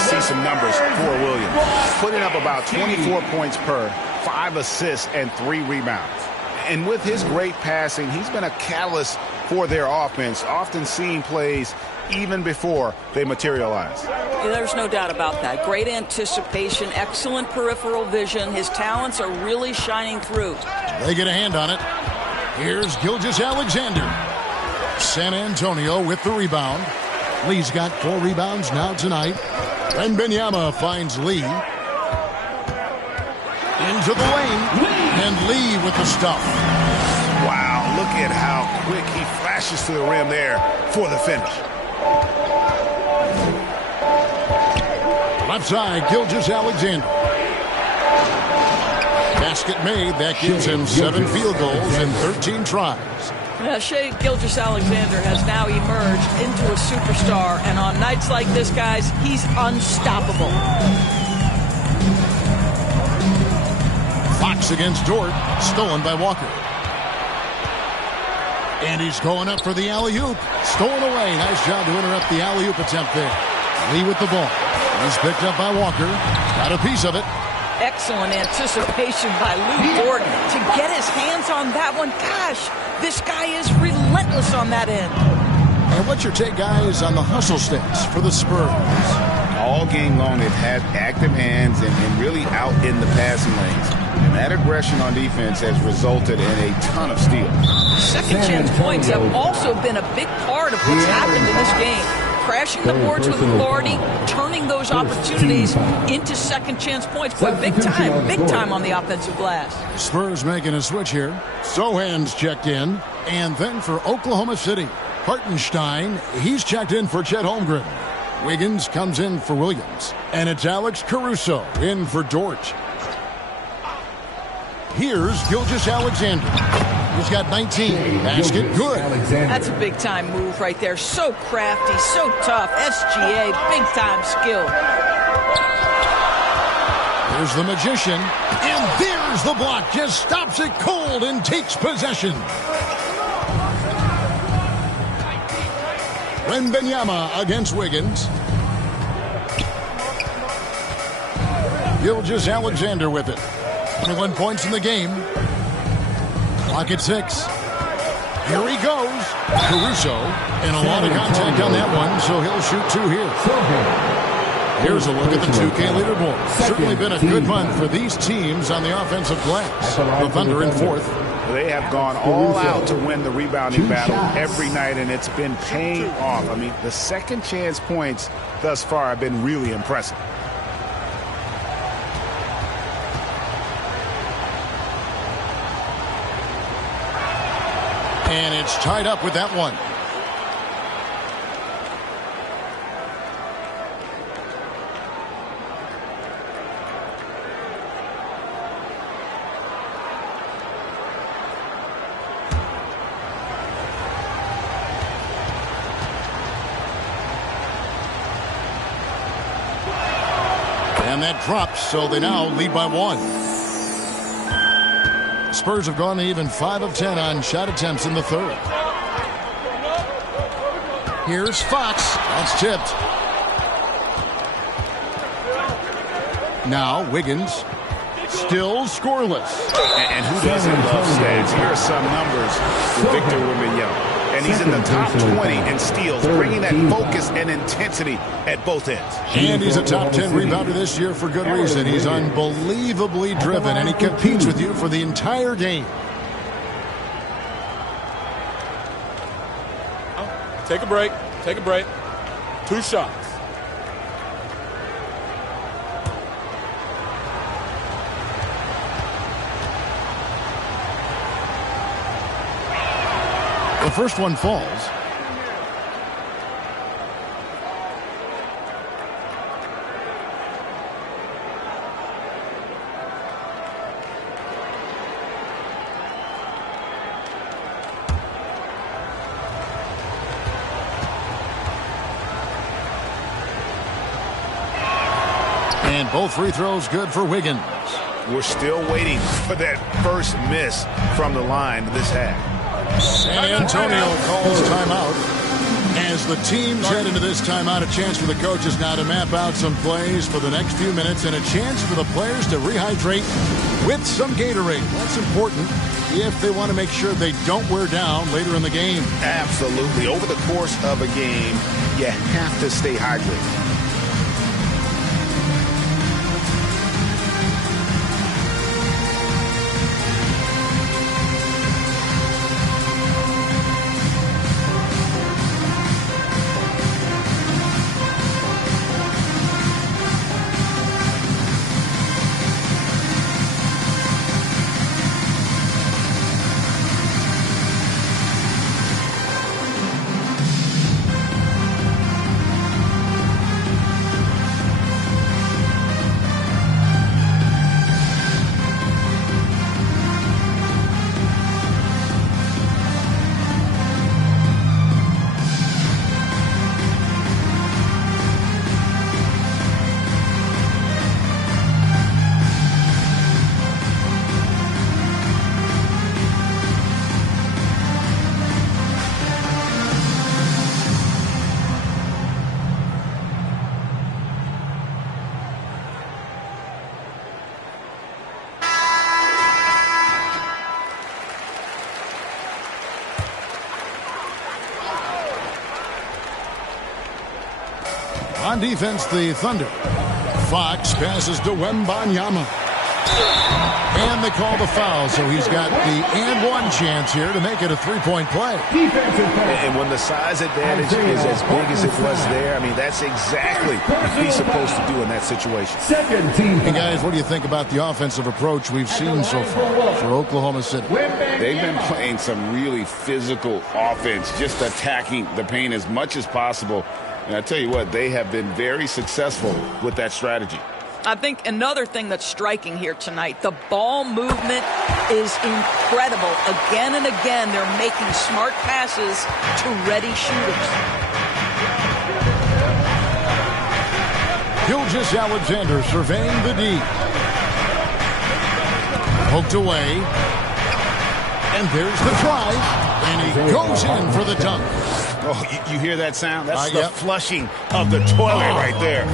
see some numbers for Williams. Putting up about 24 points per, 5 assists, and 3 rebounds. And with his great passing, he's been a catalyst for their offense, often seeing plays even before they materialize. Yeah, there's no doubt about that. Great anticipation, excellent peripheral vision. His talents are really shining through. They get a hand on it. Here's Gilgeous-Alexander. San Antonio with the rebound. Lee's got 4 rebounds now tonight. Wembanyama finds Lee. Into the lane. And Lee with the stuff. Wow, look at how quick he flashes to the rim there for the finish. Left side, Gilgeous-Alexander. Basket made. That gives him 7 field goals in 13 tries. Now, Shai Gilgeous-Alexander has now emerged into a superstar, and on nights like this, guys, he's unstoppable. Fox against Dort, stolen by Walker. And he's going up for the alley-oop. Stolen away. Nice job to interrupt the alley-oop attempt there. Lee with the ball. He's picked up by Walker. Got a piece of it. Excellent anticipation by Lou Dort to get his hands on that one. Gosh, this guy is relentless on that end. And what's your take, guys, on the hustle stats for the Spurs? All game long, they've had active hands and really out in the passing lanes. And that aggression on defense has resulted in a ton of steals. Second chance points have also been a big part of what's happened in this game. Crashing the boards with authority, turning those opportunities into second chance points. Boy, big time on the offensive glass. Spurs making a switch here. Sohan's checked in. And then for Oklahoma City, Hartenstein, he's checked in for Chet Holmgren. Wiggins comes in for Williams. And it's Alex Caruso in for Dort. Here's Gilgeous-Alexander. He's got 19. Basket good. That's a big-time move right there. So crafty, so tough. SGA, big-time skill. Here's the magician. And there's the block. Just stops it cold and takes possession. Wembanyama against Wiggins. Gilgeous-Alexander with it. 21 points in the game. Clock at 6. Here he goes. Caruso. And a lot of contact on that one, so he'll shoot 2 here. Here's a look at the 2K leaderboard. Certainly been a good month for these teams on the offensive glass. The Thunder in 4th. They have gone all out to win the rebounding battle every night, and it's been paying off. I mean, the second chance points thus far have been really impressive. And it's tied up with that one. And that drops, so they now lead by 1. Spurs have gone to even 5 of 10 on shot attempts in the 3rd. Here's Fox. That's tipped. Now Wiggins. Still scoreless. And who doesn't love stats? Here are some numbers for Victor Wembanyama. And he's in the top 20 in steals, bringing that focus and intensity at both ends. And he's a top 10 rebounder this year for good reason. He's unbelievably driven, and he competes with you for the entire game. Take a break. Take a break. 2 shots. The first one falls. And both free throws good for Wiggins. We're still waiting for that first miss from the line this half. San Antonio calls timeout as As the teams head into this timeout, a chance for the coaches now to map out some plays for the next few minutes and a chance for the players to rehydrate with some Gatorade. That's important if they want to make sure they don't wear down later in the game. Absolutely. Over the course of a game, you have to stay hydrated. On defense, the Thunder. Fox passes to Wembanyama. And they call the foul, so he's got the and one chance here to make it a three-point play. And when the size advantage is as big as it was there, I mean, that's exactly what he's supposed to do in that situation. Hey, guys, what do you think about the offensive approach we've seen so far for Oklahoma City? They've been playing some really physical offense, just attacking the paint as much as possible. And I tell you what, they have been very successful with that strategy. I think another thing that's striking here tonight, the ball movement is incredible. Again and again, they're making smart passes to ready shooters. Gilgeous-Alexander surveying the D. Poked away. And there's the drive. And he goes in for the dunk. Oh, you hear that sound? That's the flushing of the toilet right there.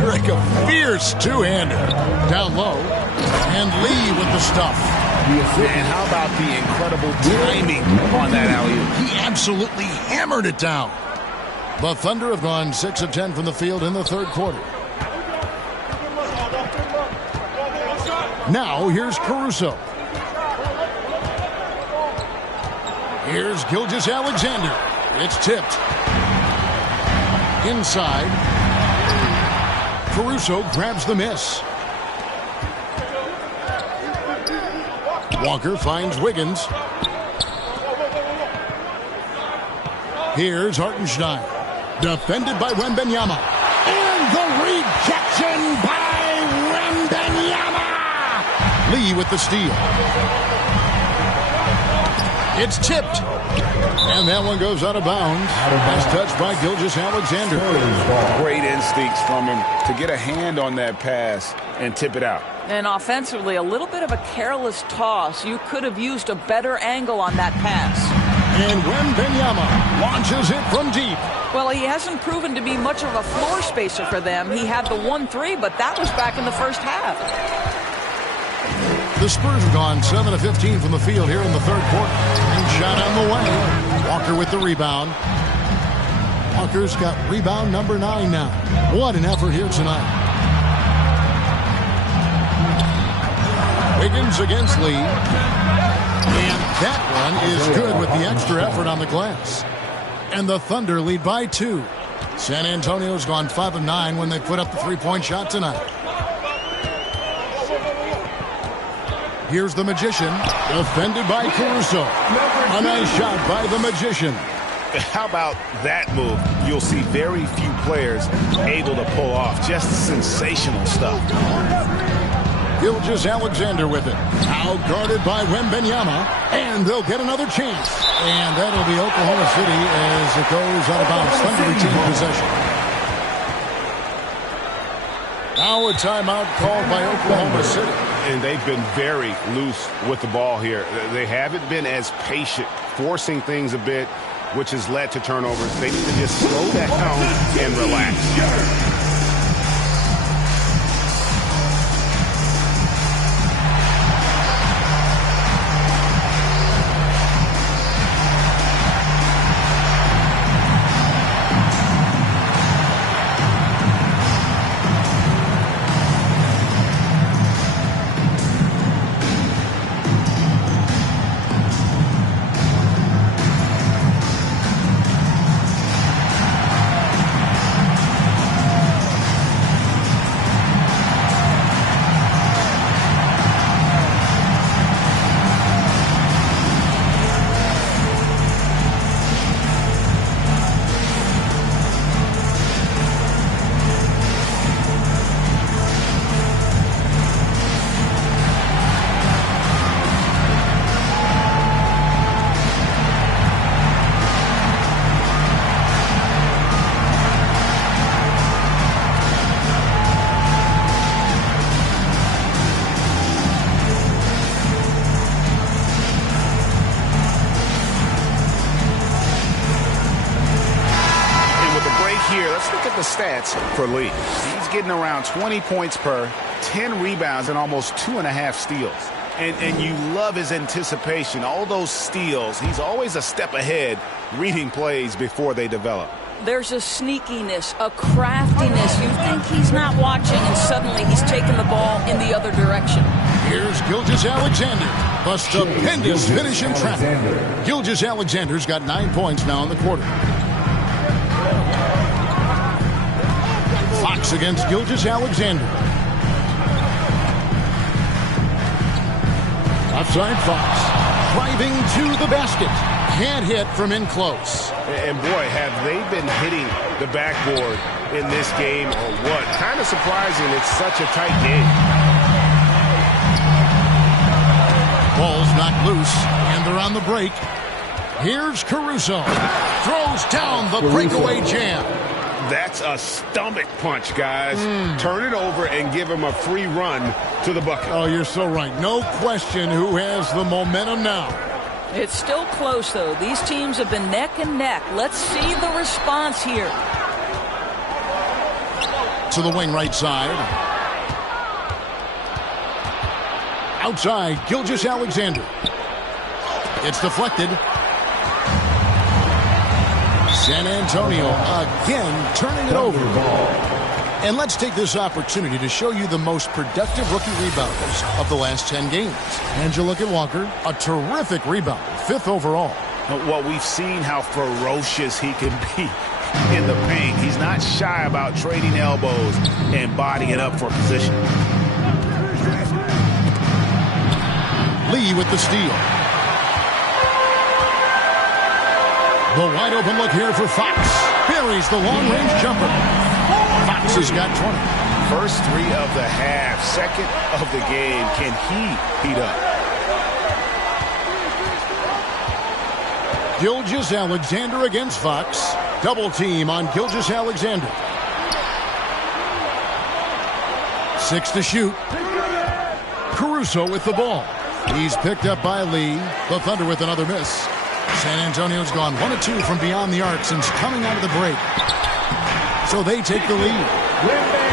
Greg, a fierce two-hander. Down low. And Lee with the stuff. Man, how about the incredible timing on that alley-oop? He absolutely hammered it down. The Thunder have gone 6 of 10 from the field in the third quarter. Now, here's Caruso. Here's Gilgeous-Alexander. It's tipped. Inside. Caruso grabs the miss. Walker finds Wiggins. Here's Hartenstein. Defended by Wembanyama. And the rejection by Wembanyama. Lee with the steal. It's tipped. And that one goes out of bounds. That's touched by Gilgeous-Alexander. Great instincts from him to get a hand on that pass and tip it out. And offensively, a little bit of a careless toss. You could have used a better angle on that pass. And Wembanyama launches it from deep. Well, he hasn't proven to be much of a floor spacer for them. He had the 1-3, but that was back in the first half. The Spurs have gone 7 of 15 from the field here in the third quarter. And shot on the way. Walker with the rebound. Walker's got rebound number 9 now. What an effort here tonight. Wiggins against Lee. And that one is good with the extra effort on the glass. And the Thunder lead by 2. San Antonio's gone 5 of 9 when they put up the three-point shot tonight. Here's the Magician, defended by Caruso. A nice shot by the Magician. How about that move? You'll see very few players able to pull off. Just sensational stuff. Gilgeous-Alexander with it. Out guarded by Wembanyama. And they'll get another chance. And that'll be Oklahoma City as it goes out of bounds. Thunder retain possession. Now a timeout called by Oklahoma City. And they've been very loose with the ball here. They haven't been as patient, forcing things a bit. which has led to turnovers. They need to just slow that down and relax. Stats for Lee. He's getting around 20 points per, 10 rebounds, and almost 2.5 steals. And you love his anticipation. All those steals, he's always a step ahead, reading plays before they develop. There's a sneakiness, a craftiness. You think he's not watching, and suddenly he's taking the ball in the other direction. Here's Gilgeous-Alexander. The stupendous finish in traffic. Gilgeous-Alexander's got 9 points now in the quarter. Fox against Gilgeous-Alexander. Outside Fox. Driving to the basket. Can't hit from in close. And boy, have they been hitting the backboard in this game or what? Kind of surprising. It's such a tight game. Ball's knocked loose, and they're on the break. Here's Caruso. Throws down the breakaway jam. That's a stomach punch, guys. Turn it over and give him a free run to the bucket. Oh, you're so right. No question who has the momentum now. It's still close, though. These teams have been neck and neck. Let's see the response here. To the wing right side. Outside, Gilgeous-Alexander. It's deflected. San Antonio again turning it over. And let's take this opportunity to show you the most productive rookie rebounders of the last 10 games. And you look at Walker, a terrific rebounder, 5th overall. Well, we've seen how ferocious he can be in the paint. He's not shy about trading elbows and bodying up for position. Lee with the steal. The wide open look here for Fox. Buries the long-range jumper. Fox has got 20. First 3 of the half, second of the game. Can he heat up? Gilgeous-Alexander against Fox. Double team on Gilgeous-Alexander. 6 to shoot. Caruso with the ball. He's picked up by Lee. The Thunder with another miss. San Antonio's gone 1 of 2 from beyond the arc since coming out of the break. So they take the lead.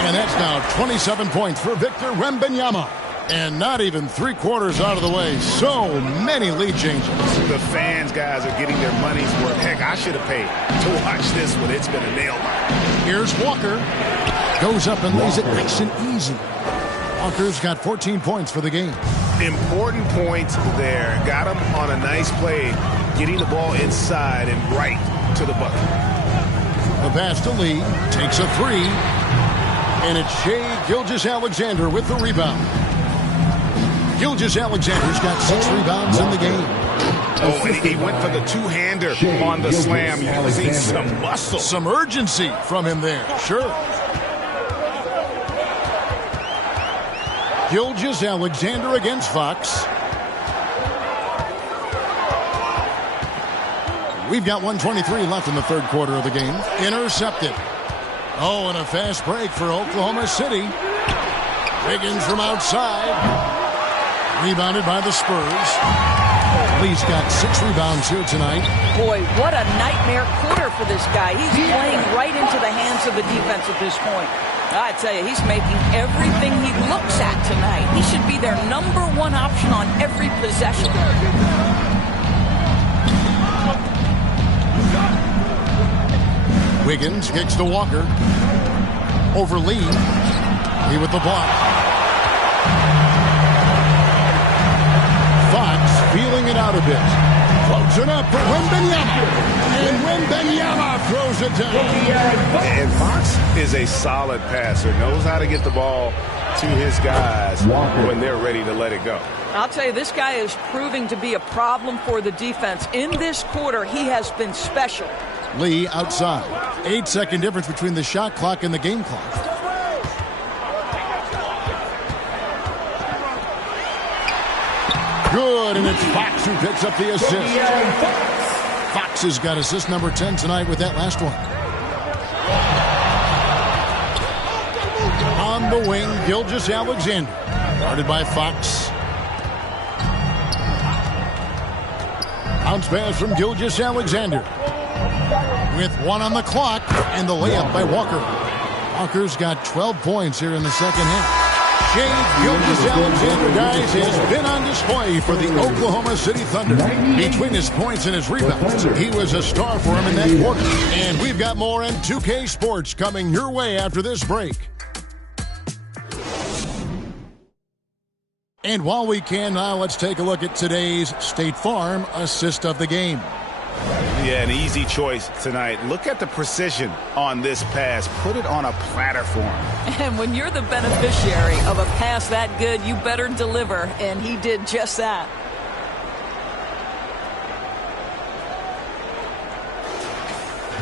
And that's now 27 points for Victor Wembanyama. And not even 3/4 out of the way. So many lead changes. The fans, guys, are getting their money's worth. Heck, I should have paid to watch this one. It's been a nail biter. Here's Walker. Goes up and lays it nice and easy. Walker's got 14 points for the game. Important points there. Got him on a nice play, getting the ball inside and right to the bucket. The pass to Lee. Takes a 3. And it's Shai Gilgeous-Alexander with the rebound. Gilgeous-Alexander's got 6 rebounds in the game. Oh, and he went for the two-hander on the slam. You see some muscle. Some urgency from him there. Sure. Gilgeous-Alexander against Fox. We've got 1:23 left in the third quarter of the game. Intercepted. Oh, and a fast break for Oklahoma City. Wiggins from outside. Rebounded by the Spurs. Lee's got 6 rebounds here tonight. Boy, what a nightmare quarter for this guy. He's playing right into the hands of the defense at this point. I tell you, he's making everything he looks at tonight. He should be their #1 option on every possession. Wiggins kicks to Walker. Over Lee. Lee with the block. Fox feeling it out a bit. Floats it up for Wembanyama. And Wembanyama throws it down. And Fox is a solid passer. Knows how to get the ball to his guys when they're ready to let it go. I'll tell you, this guy is proving to be a problem for the defense. In this quarter, he has been special. Lee outside. 8-second difference between the shot clock and the game clock. Good, and it's Fox who picks up the assist. Fox has got assist number 10 tonight with that last one. On the wing, Gilgeous-Alexander. Guarded by Fox. Bounce pass from Gilgeous-Alexander. With 1 on the clock, and the layup by Walker. Walker's got 12 points here in the second half. Shea Gilgeous-Alexander, guys, has been on display for the Oklahoma City Thunder. Between his points and his rebounds, he was a star for him in that quarter. And we've got more in 2K Sports coming your way after this break. And while we can now, let's take a look at today's State Farm assist of the game. Yeah, an easy choice tonight. Look at the precision on this pass. Put it on a platter for him. And when you're the beneficiary of a pass that good, you better deliver, and he did just that.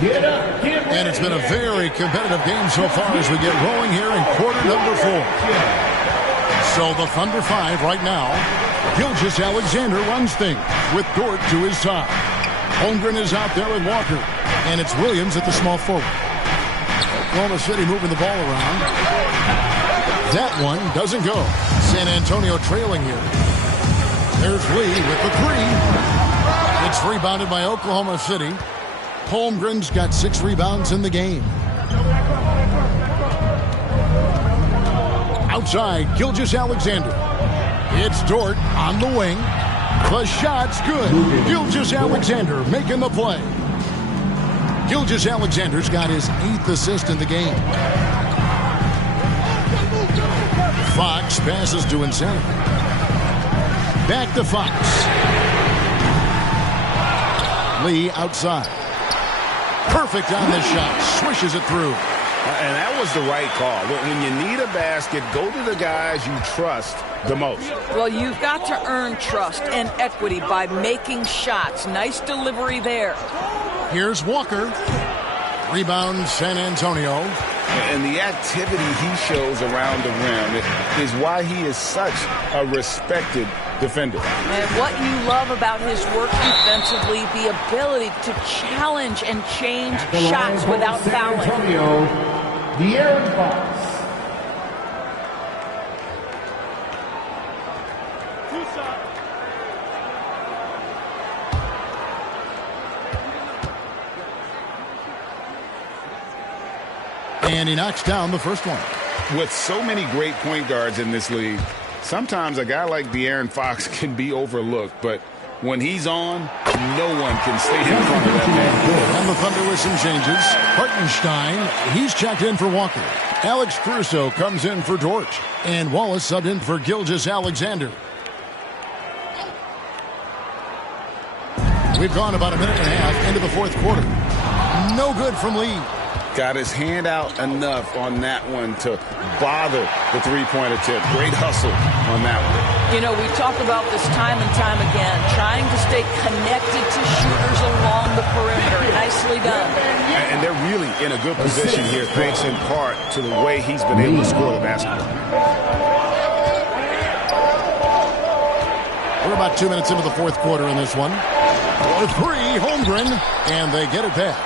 And it's been a very competitive game so far as we get rolling here in quarter number 4. So the Thunder 5 right now. Gilgeous-Alexander runs things with Dort to his side. Holmgren is out there with Walker. And it's Williams at the small forward. Oklahoma City moving the ball around. That one doesn't go. San Antonio trailing here. There's Lee with the 3. It's rebounded by Oklahoma City. Holmgren's got 6 rebounds in the game. Outside, Gilgeous-Alexander. It's Dort on the wing. The shot's good. Gilgeous-Alexander making the play. Gilgeous-Alexander's got his 8th assist in the game. Fox passes to Insanity. Back to Fox. Lee outside. Perfect on this shot. Swishes it through. And that was the right call. When you need a basket, go to the guys you trust the most. Well, you've got to earn trust and equity by making shots. Nice delivery there. Here's Walker. Rebound, San Antonio. And the activity he shows around the rim is why he is such a respected defender. And what you love about his work defensively, the ability to challenge and change shots without fouling. De'Aaron Fox. And he knocks down the first one. With so many great point guards in this league, sometimes a guy like De'Aaron Fox can be overlooked, but when he's on, no one can stay in front of that man. And the Thunder with some changes. Hartenstein, he's checked in for Walker. Alex Caruso comes in for Dort. And Wallace subbed in for Gilgeous-Alexander. We've gone about a minute and a half into the fourth quarter. No good from Lee. Got his hand out enough on that one to bother the three-point attempt. Great hustle on that one. You know, we talk about this time and time again, trying to stay connected to shooters along the perimeter. Nicely done. And they're really in a good position here, thanks in part to the way he's been able to score the basketball. We're about 2 minutes into the fourth quarter in this one. The 3, Holmgren, and they get it back.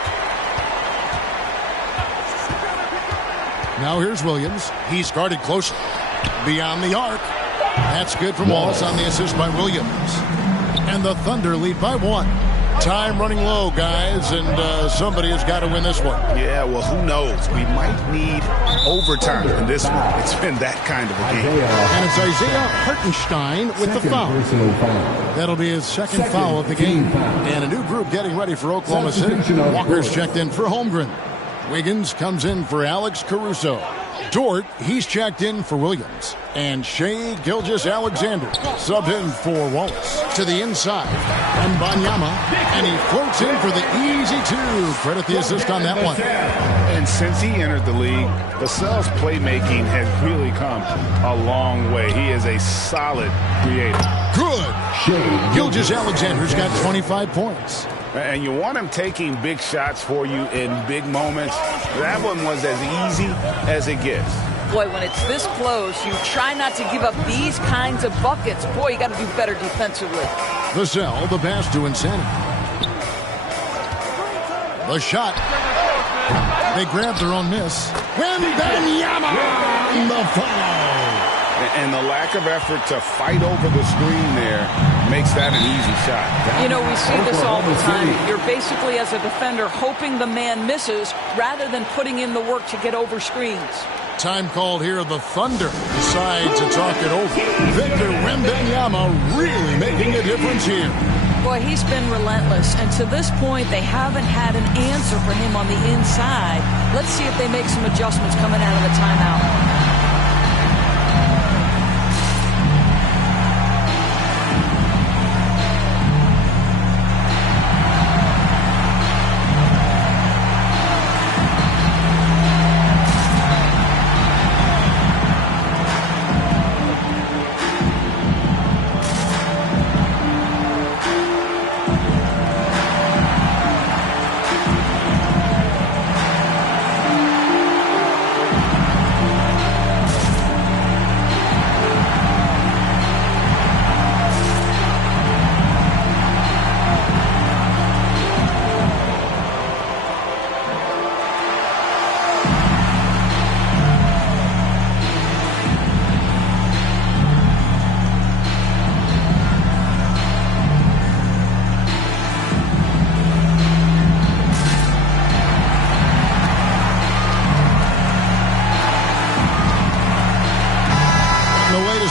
Now here's Williams. He's guarded closely. Beyond the arc. That's good from Wallace on the assist by Williams. And the Thunder lead by 1. Time running low, guys, and somebody has got to win this one. Yeah, well, who knows? We might need overtime in this one. It's been that kind of a game. And it's Isaiah Hartenstein with the foul. That'll be his second foul of the game. And a new group getting ready for Oklahoma City. Walker's checked in for Holmgren. Wiggins comes in for Alex Caruso. Dort, he's checked in for Williams. And Shai Gilgeous-Alexander subbed in for Wallace. To the inside, and Banyama, and he floats in for the easy 2. Credit the assist on that one. And since he entered the league, Vassell's playmaking has really come a long way. He is a solid creator. Good. Gilgeous-Alexander's got 25 points. And you want him taking big shots for you in big moments. That one was as easy as it gets. Boy, when it's this close, you try not to give up these kinds of buckets. Boy, you got to do better defensively. Vassell, the pass to Insanity. The shot. They grab their own miss. Wembanyama on the foul. And the lack of effort to fight over the screen there makes that an easy shot. You know, we see this all the time. You're basically, as a defender, hoping the man misses rather than putting in the work to get over screens. Time called here. The Thunder decide to talk it over. Victor Wembanyama really making a difference here. Boy, he's been relentless, and to this point, they haven't had an answer for him on the inside. Let's see if they make some adjustments coming out of the timeout.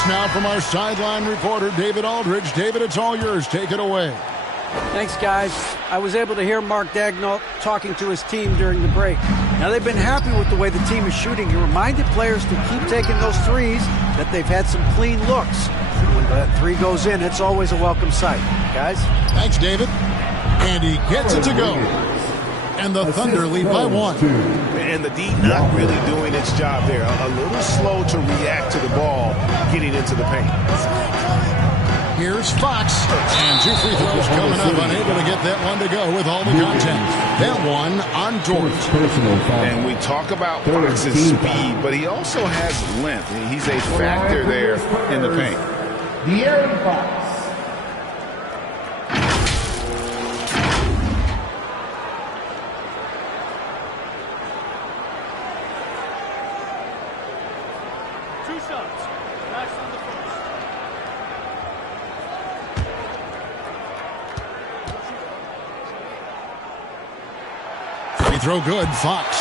Now from our sideline reporter, David Aldridge. David, it's all yours. Take it away. Thanks, guys. I was able to hear Mark Daigneault talking to his team during the break. Now, they've been happy with the way the team is shooting. He reminded players to keep taking those threes, that they've had some clean looks. When that three goes in, it's always a welcome sight. Guys? Thanks, David. And he gets it to go. And the Thunder lead by 1. And the D not really doing its job there. A little slow to react to the ball getting into the paint. Here's Fox. And 2 free throws coming up. Unable to get that one to go with all the contact. That one on Dort. And we talk about Fox's speed, but he also has length. He's a factor there in the paint. De'Aaron Fox. Throw good, Fox.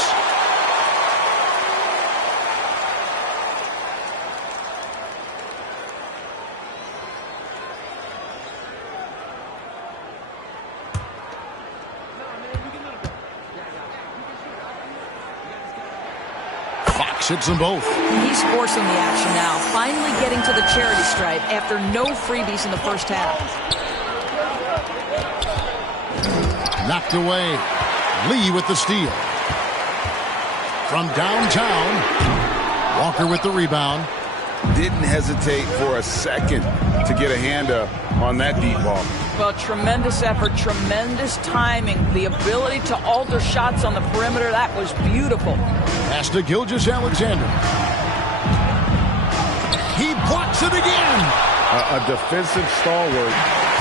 Fox hits them both. He's forcing the action now, finally getting to the charity stripe after no freebies in the first half. Knocked away. Lee with the steal. From downtown, Walker with the rebound. Didn't hesitate for a second to get a hand up on that deep ball. Well, tremendous effort, tremendous timing. The ability to alter shots on the perimeter, that was beautiful. Pass to Gilgeous-Alexander. He blocks it again. A defensive stalwart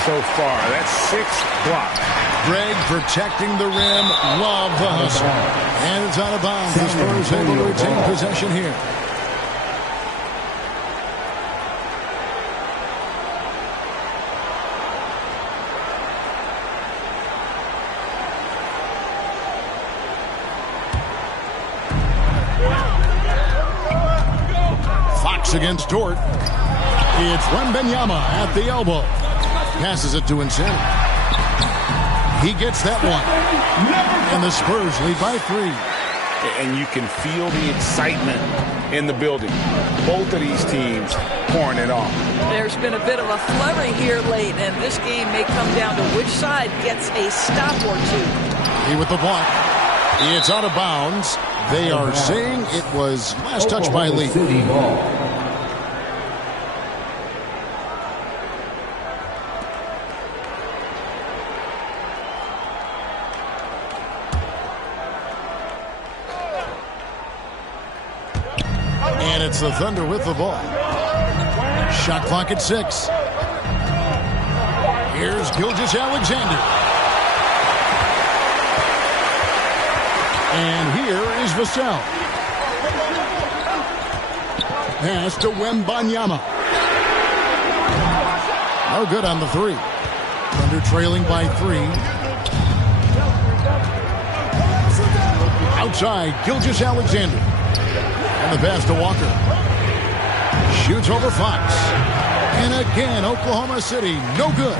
so far. That's 6 blocks. Greg protecting the rim. Love the hustle. And it's out of bounds. The Spurs able to retain possession here. Fox against Dort. It's Wembanyama at the elbow. Passes it to Insanity. He gets that one. And the Spurs lead by 3. And you can feel the excitement in the building. Both of these teams pouring it on. There's been a bit of a flurry here late, and this game may come down to which side gets a stop or two. He with the block. It's out of bounds. They are saying it was last touch by Lee. And it's the Thunder with the ball. Shot clock at 6. Here's Gilgeous-Alexander. And here is Vassell. Pass to Wembanyama. No good on the 3. Thunder trailing by 3. Outside, Gilgeous-Alexander. And the pass to Walker. Shoots over Fox. And again, Oklahoma City, no good.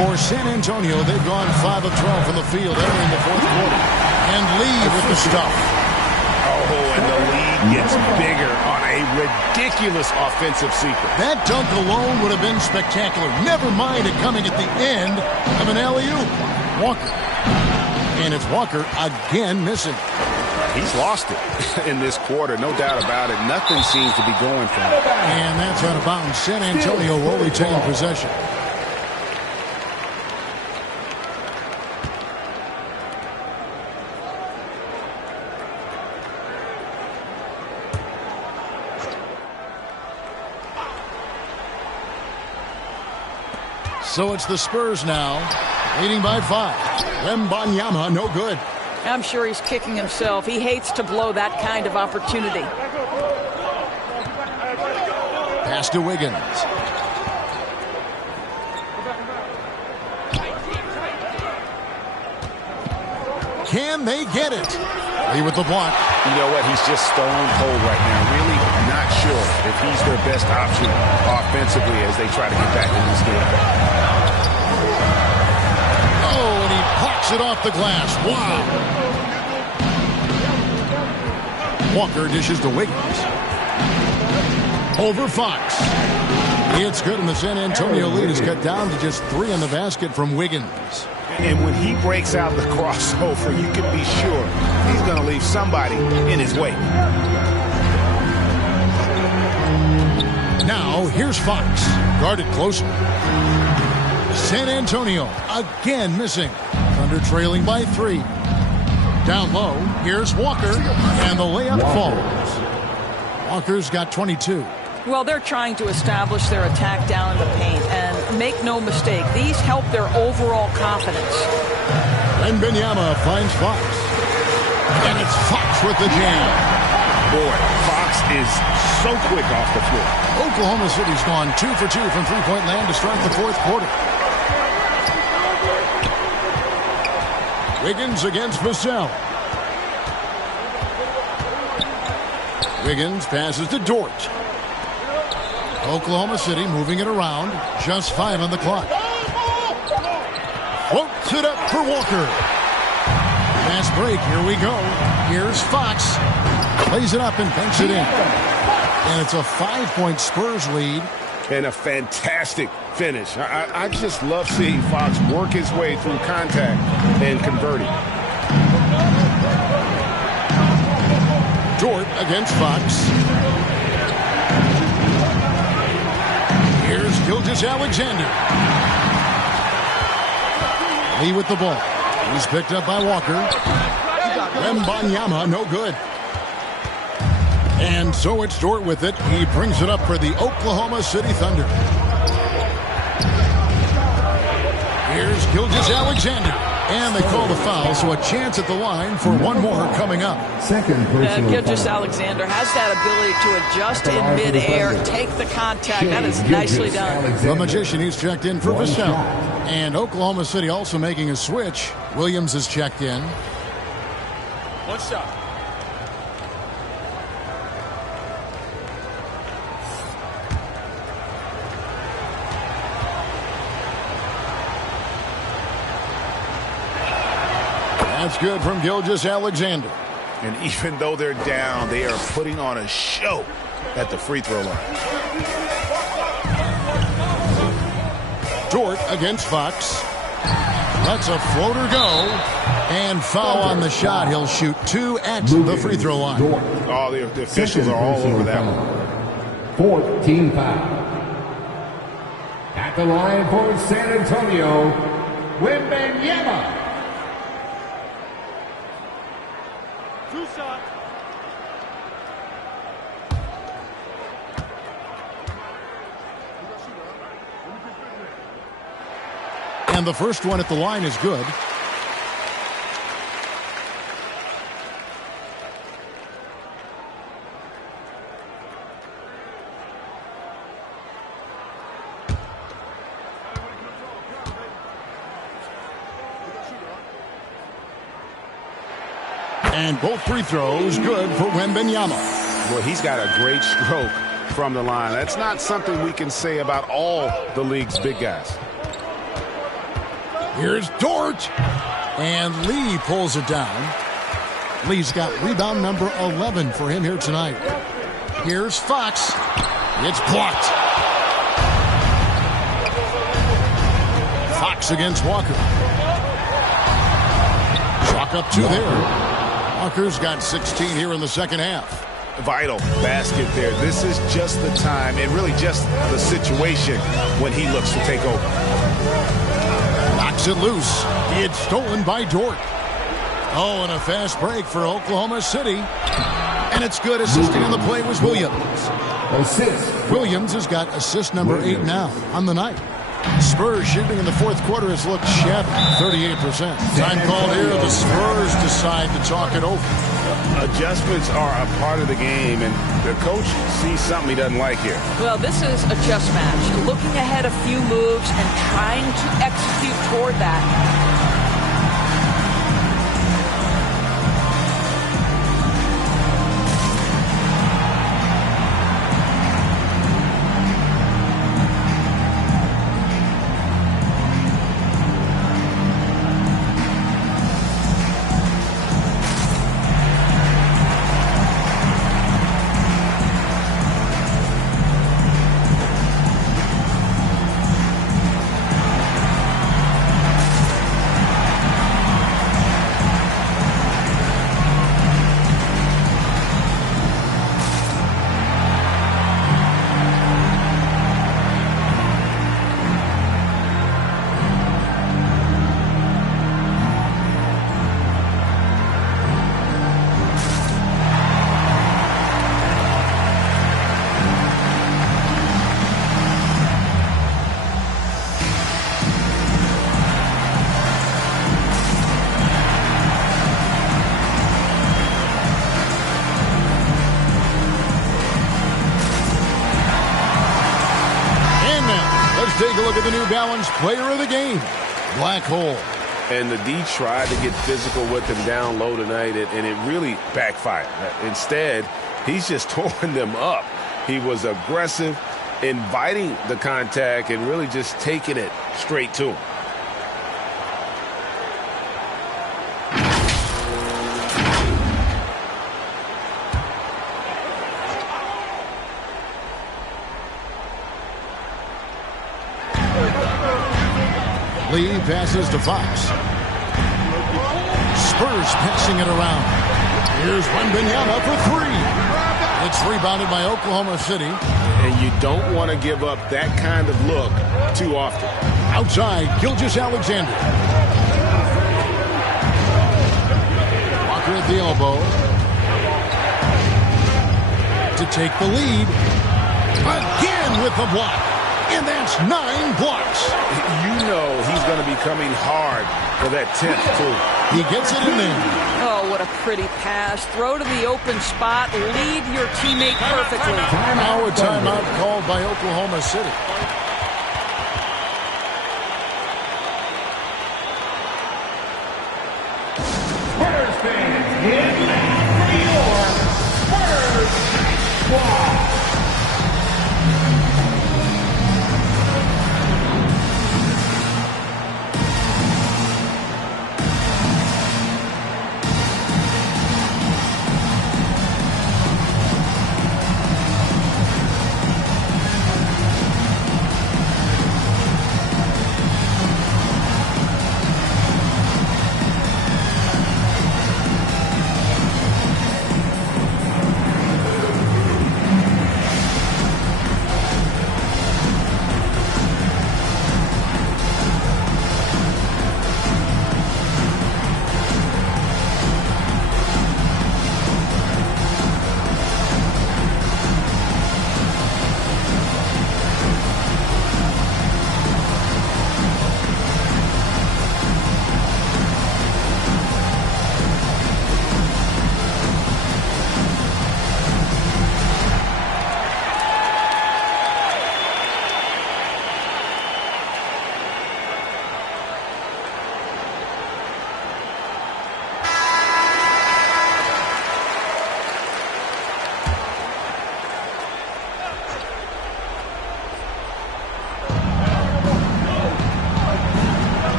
For San Antonio, they've gone 5 of 12 from the field entering the 4th quarter. And Lee with the stuff. Oh, and the lead gets bigger on a ridiculous offensive sequence. That dunk alone would have been spectacular. Never mind it coming at the end of an alley-oop. Walker. And it's Walker again missing. He's lost it in this quarter, no doubt about it. Nothing seems to be going for him. And that's out of bounds. San Antonio will retain possession. So it's the Spurs now, leading by 5. Wembanyama, no good. I'm sure he's kicking himself. He hates to blow that kind of opportunity. Pass to Wiggins. Can they get it? Lee with the block. You know what? He's just stone cold right now. Really not sure if he's their best option offensively as they try to get back in this game. Oh, and he parks it off the glass. Wow. Walker dishes to Wiggins. Over Fox. It's good, and the San Antonio lead is cut down to just 3 in the basket from Wiggins. And when he breaks out the crossover, you can be sure he's going to leave somebody in his wake. Now, here's Fox. Guarded closely. San Antonio again missing. Thunder trailing by 3. Down low, here's Walker, and the layup falls. Walker's got 22. Well, they're trying to establish their attack down in the paint, and make no mistake, these help their overall confidence. Wembanyama finds Fox. And it's Fox with the jam. Boy, Fox is so quick off the floor. Oklahoma City's gone 2 for 2 from three-point land to start the 4th quarter. Wiggins against Vassell. Wiggins passes to Dort. Oklahoma City moving it around. Just 5 on the clock. Floats it up for Walker. Fast break. Here we go. Here's Fox. Plays it up and banks it in. And it's a 5-point Spurs lead. And a fantastic finish. I just love seeing Fox work his way through contact and converting. Dort against Fox. Here's Gilgeous-Alexander. Lee with the ball. He's picked up by Walker. Wembanyama, no good. And so it's Dort with it. He brings it up for the Oklahoma City Thunder. Here's Gilgeous-Alexander. And they call the foul, so a chance at the line for one more coming up. Gilgeous-Alexander has that ability to adjust in midair, take the contact. That is nicely done. The Magician, he's checked in for Vassell. And Oklahoma City also making a switch. Williams is checked in. One shot. That's good from Gilgeous Alexander. And even though they're down, they are putting on a show at the free throw line. Dort against Fox. Lets a floater go. And foul on the shot. He'll shoot 2 at the free throw line. Oh, the officials are all over that one. 4th team foul. At the line for San Antonio, Wembanyama. 2 shots. And the first one at the line is good. And both free throws good for Wembanyama. Well, he's got a great stroke from the line. That's not something we can say about all the league's big guys. Here's Dort. And Lee pulls it down. Lee's got rebound number 11 for him here tonight. Here's Fox. It's blocked. Fox against Walker. Chalk up 2 there. Walker's got 16 here in the second half. Vital basket there. This is just the time and really just the situation when he looks to take over. Knocks it loose. It's stolen by Dort. Oh, and a fast break for Oklahoma City. And it's good. Assisting on the play was Williams. Assist. Williams has got assist number 8 now on the night. Spurs shooting in the fourth quarter has looked shabby, 38%. Time called here. The Spurs decide to talk it over. Adjustments are a part of the game, and the coach sees something he doesn't like here. Well, this is a chess match. Looking ahead a few moves and trying to execute toward that. Take a look at the New Balance player of the game, Black Hole. And the D tried to get physical with him down low tonight, and it really backfired. Instead, he's just torn them up. He was aggressive, inviting the contact, and really just taking it straight to him. Lee passes to Fox. Spurs passing it around. Here's Wembanyama for 3. It's rebounded by Oklahoma City. And you don't want to give up that kind of look too often. Outside, Gilgeous Alexander. Walker at the elbow. To take the lead. Again with the block. And that's 9 blocks. You know he's going to be coming hard for that 10th, too. He gets it in there. Oh, what a pretty pass. Throw to the open spot. Lead your teammate perfectly. Now a timeout called by Oklahoma City. Spurs fans, get loud for your Spurs Squad.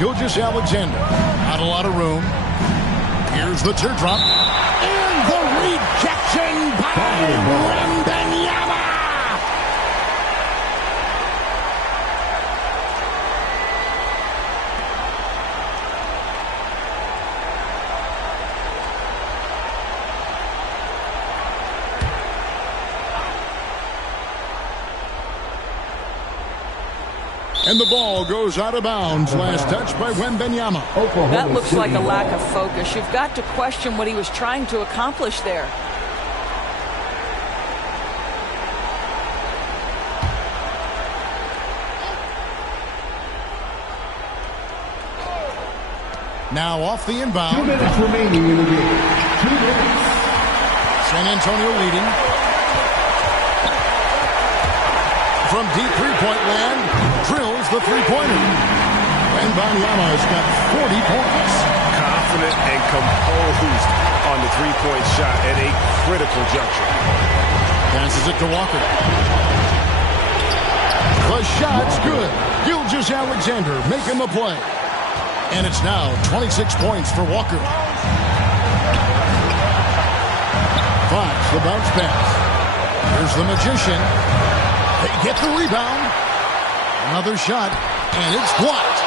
Gilgeous-Alexander. Not a lot of room. Here's the teardrop. And the rejection by Wembanyama. And the ball goes out of bounds. Last touch by Wembanyama. That looks like a lack of focus. You've got to question what he was trying to accomplish there. Now off the inbound. 2 minutes remaining in the game. 2 minutes. San Antonio leading. From deep three-point land, drills the three-pointer. Wembanyama has got 40 points. Confident and composed on the three-point shot at a critical juncture. Passes it to Walker. The shot's good. Gilgeous-Alexander making the play. And it's now 26 points for Walker. Fox, the bounce pass. Here's the Magician. They get the rebound. Another shot, and it's blocked.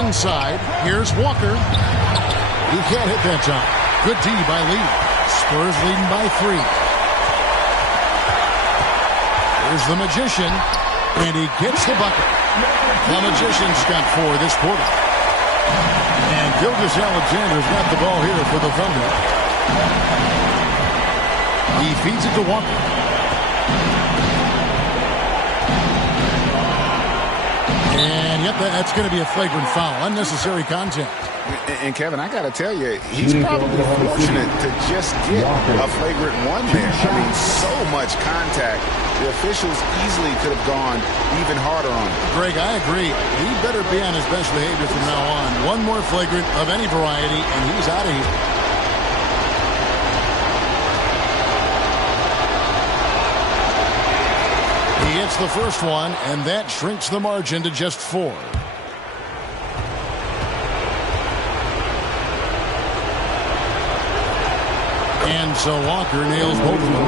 Inside, here's Walker. He can't hit that time. Good D by Lee. Spurs leading by 3. Here's the Magician, and he gets the bucket. The Magician's got 4 this quarter. And Gilgeous-Alexander's got the ball here for the Thunder. He feeds it to Walker. And yep, that's going to be a flagrant foul. Unnecessary contact. And Kevin, I got to tell you, he's probably fortunate to just get a flagrant one there. I mean, so much contact. The officials easily could have gone even harder on him. Greg, I agree. He better be on his best behavior from now on. One more flagrant of any variety, and he's out of here. He hits the first one, and that shrinks the margin to just 4. And so Walker nails both of them.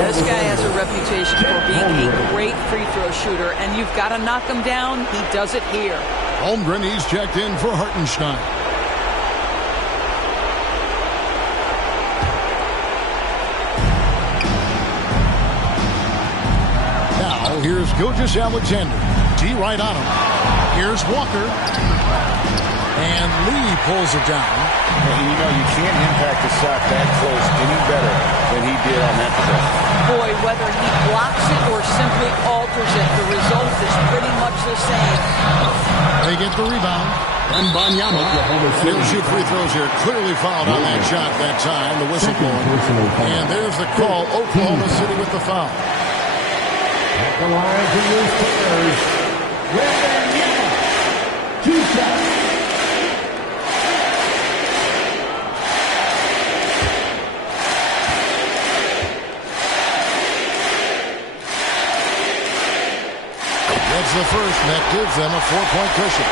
This guy has a reputation for being a great free throw shooter, and you've got to knock him down. He does it here. Holmgren, he's checked in for Hartenstein. Now, here's Gilgeous-Alexander. D right on him. Here's Walker. And Lee pulls it down. And you know, you can't impact a shot that close any better than he did on that possession. Boy, whether he blocks it or simply alters it, the result is pretty much the same. They get the rebound. And Wembanyama, he'll shoot free throws here. Clearly fouled on that shot that time. The whistle blowing. And there's the call. Oklahoma City with the foul. At the line to your Spurs. Wembanyama. 2 shots. That's the first, and that gives them a 4-point cushion.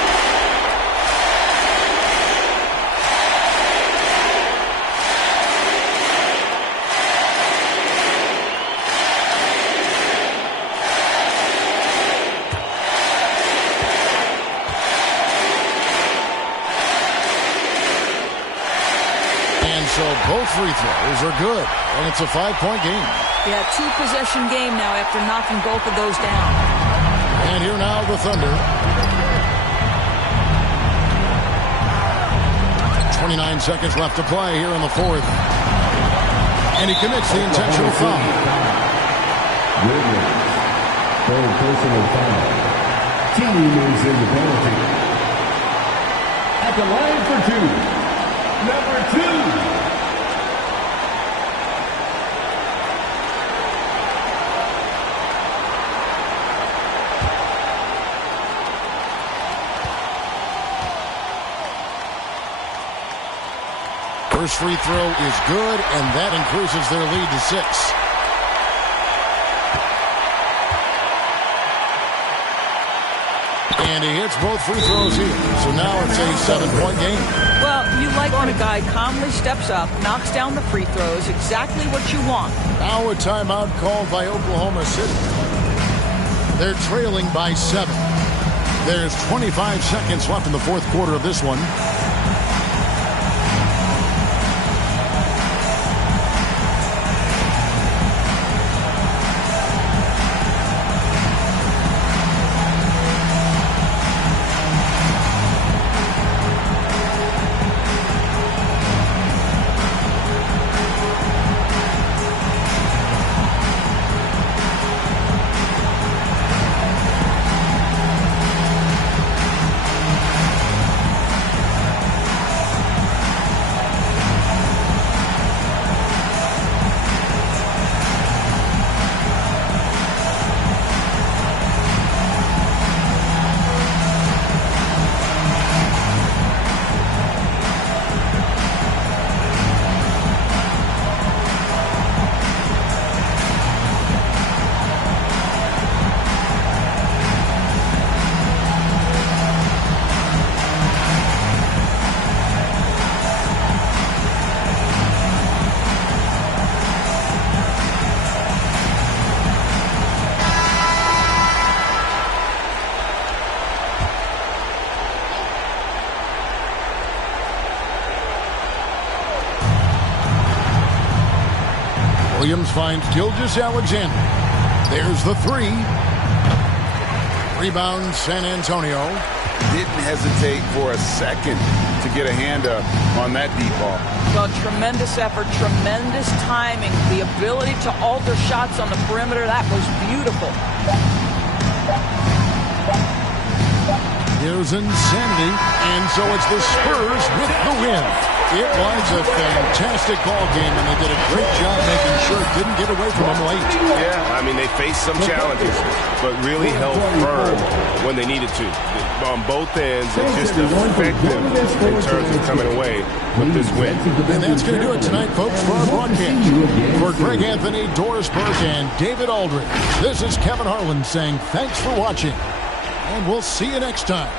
And so both free throws are good, and it's a 5-point game. Yeah, 2-possession game now after knocking both of those down. And here now the Thunder. 29 seconds left to play here in the 4th. And he commits the intentional foul. Williams. 3rd personal foul. Team is in the penalty. At the line for 2. Number 2. First free throw is good, and that increases their lead to 6. Makes both free throws here. So now it's a 7-point game. Well, you like when a guy calmly steps up, knocks down the free throws, exactly what you want. Now a timeout called by Oklahoma City. They're trailing by 7. There's 25 seconds left in the fourth quarter of this one. Williams finds Gilgeous-Alexander. There's the three. Rebound, San Antonio. Didn't hesitate for a second to get a hand up on that deep ball. Well, tremendous effort, tremendous timing. The ability to alter shots on the perimeter, that was beautiful. Here's insanity, and so it's the Spurs with the win. It was a fantastic ball game, and they did a great job making sure it didn't get away from them late. Yeah, I mean, they faced some challenges, but really held firm when they needed to. On both ends, and just effective in terms of coming away with this win. And that's going to do it tonight, folks, for our broadcast. For Greg Anthony, Doris Burke, and David Aldridge, this is Kevin Harlan saying thanks for watching, and we'll see you next time.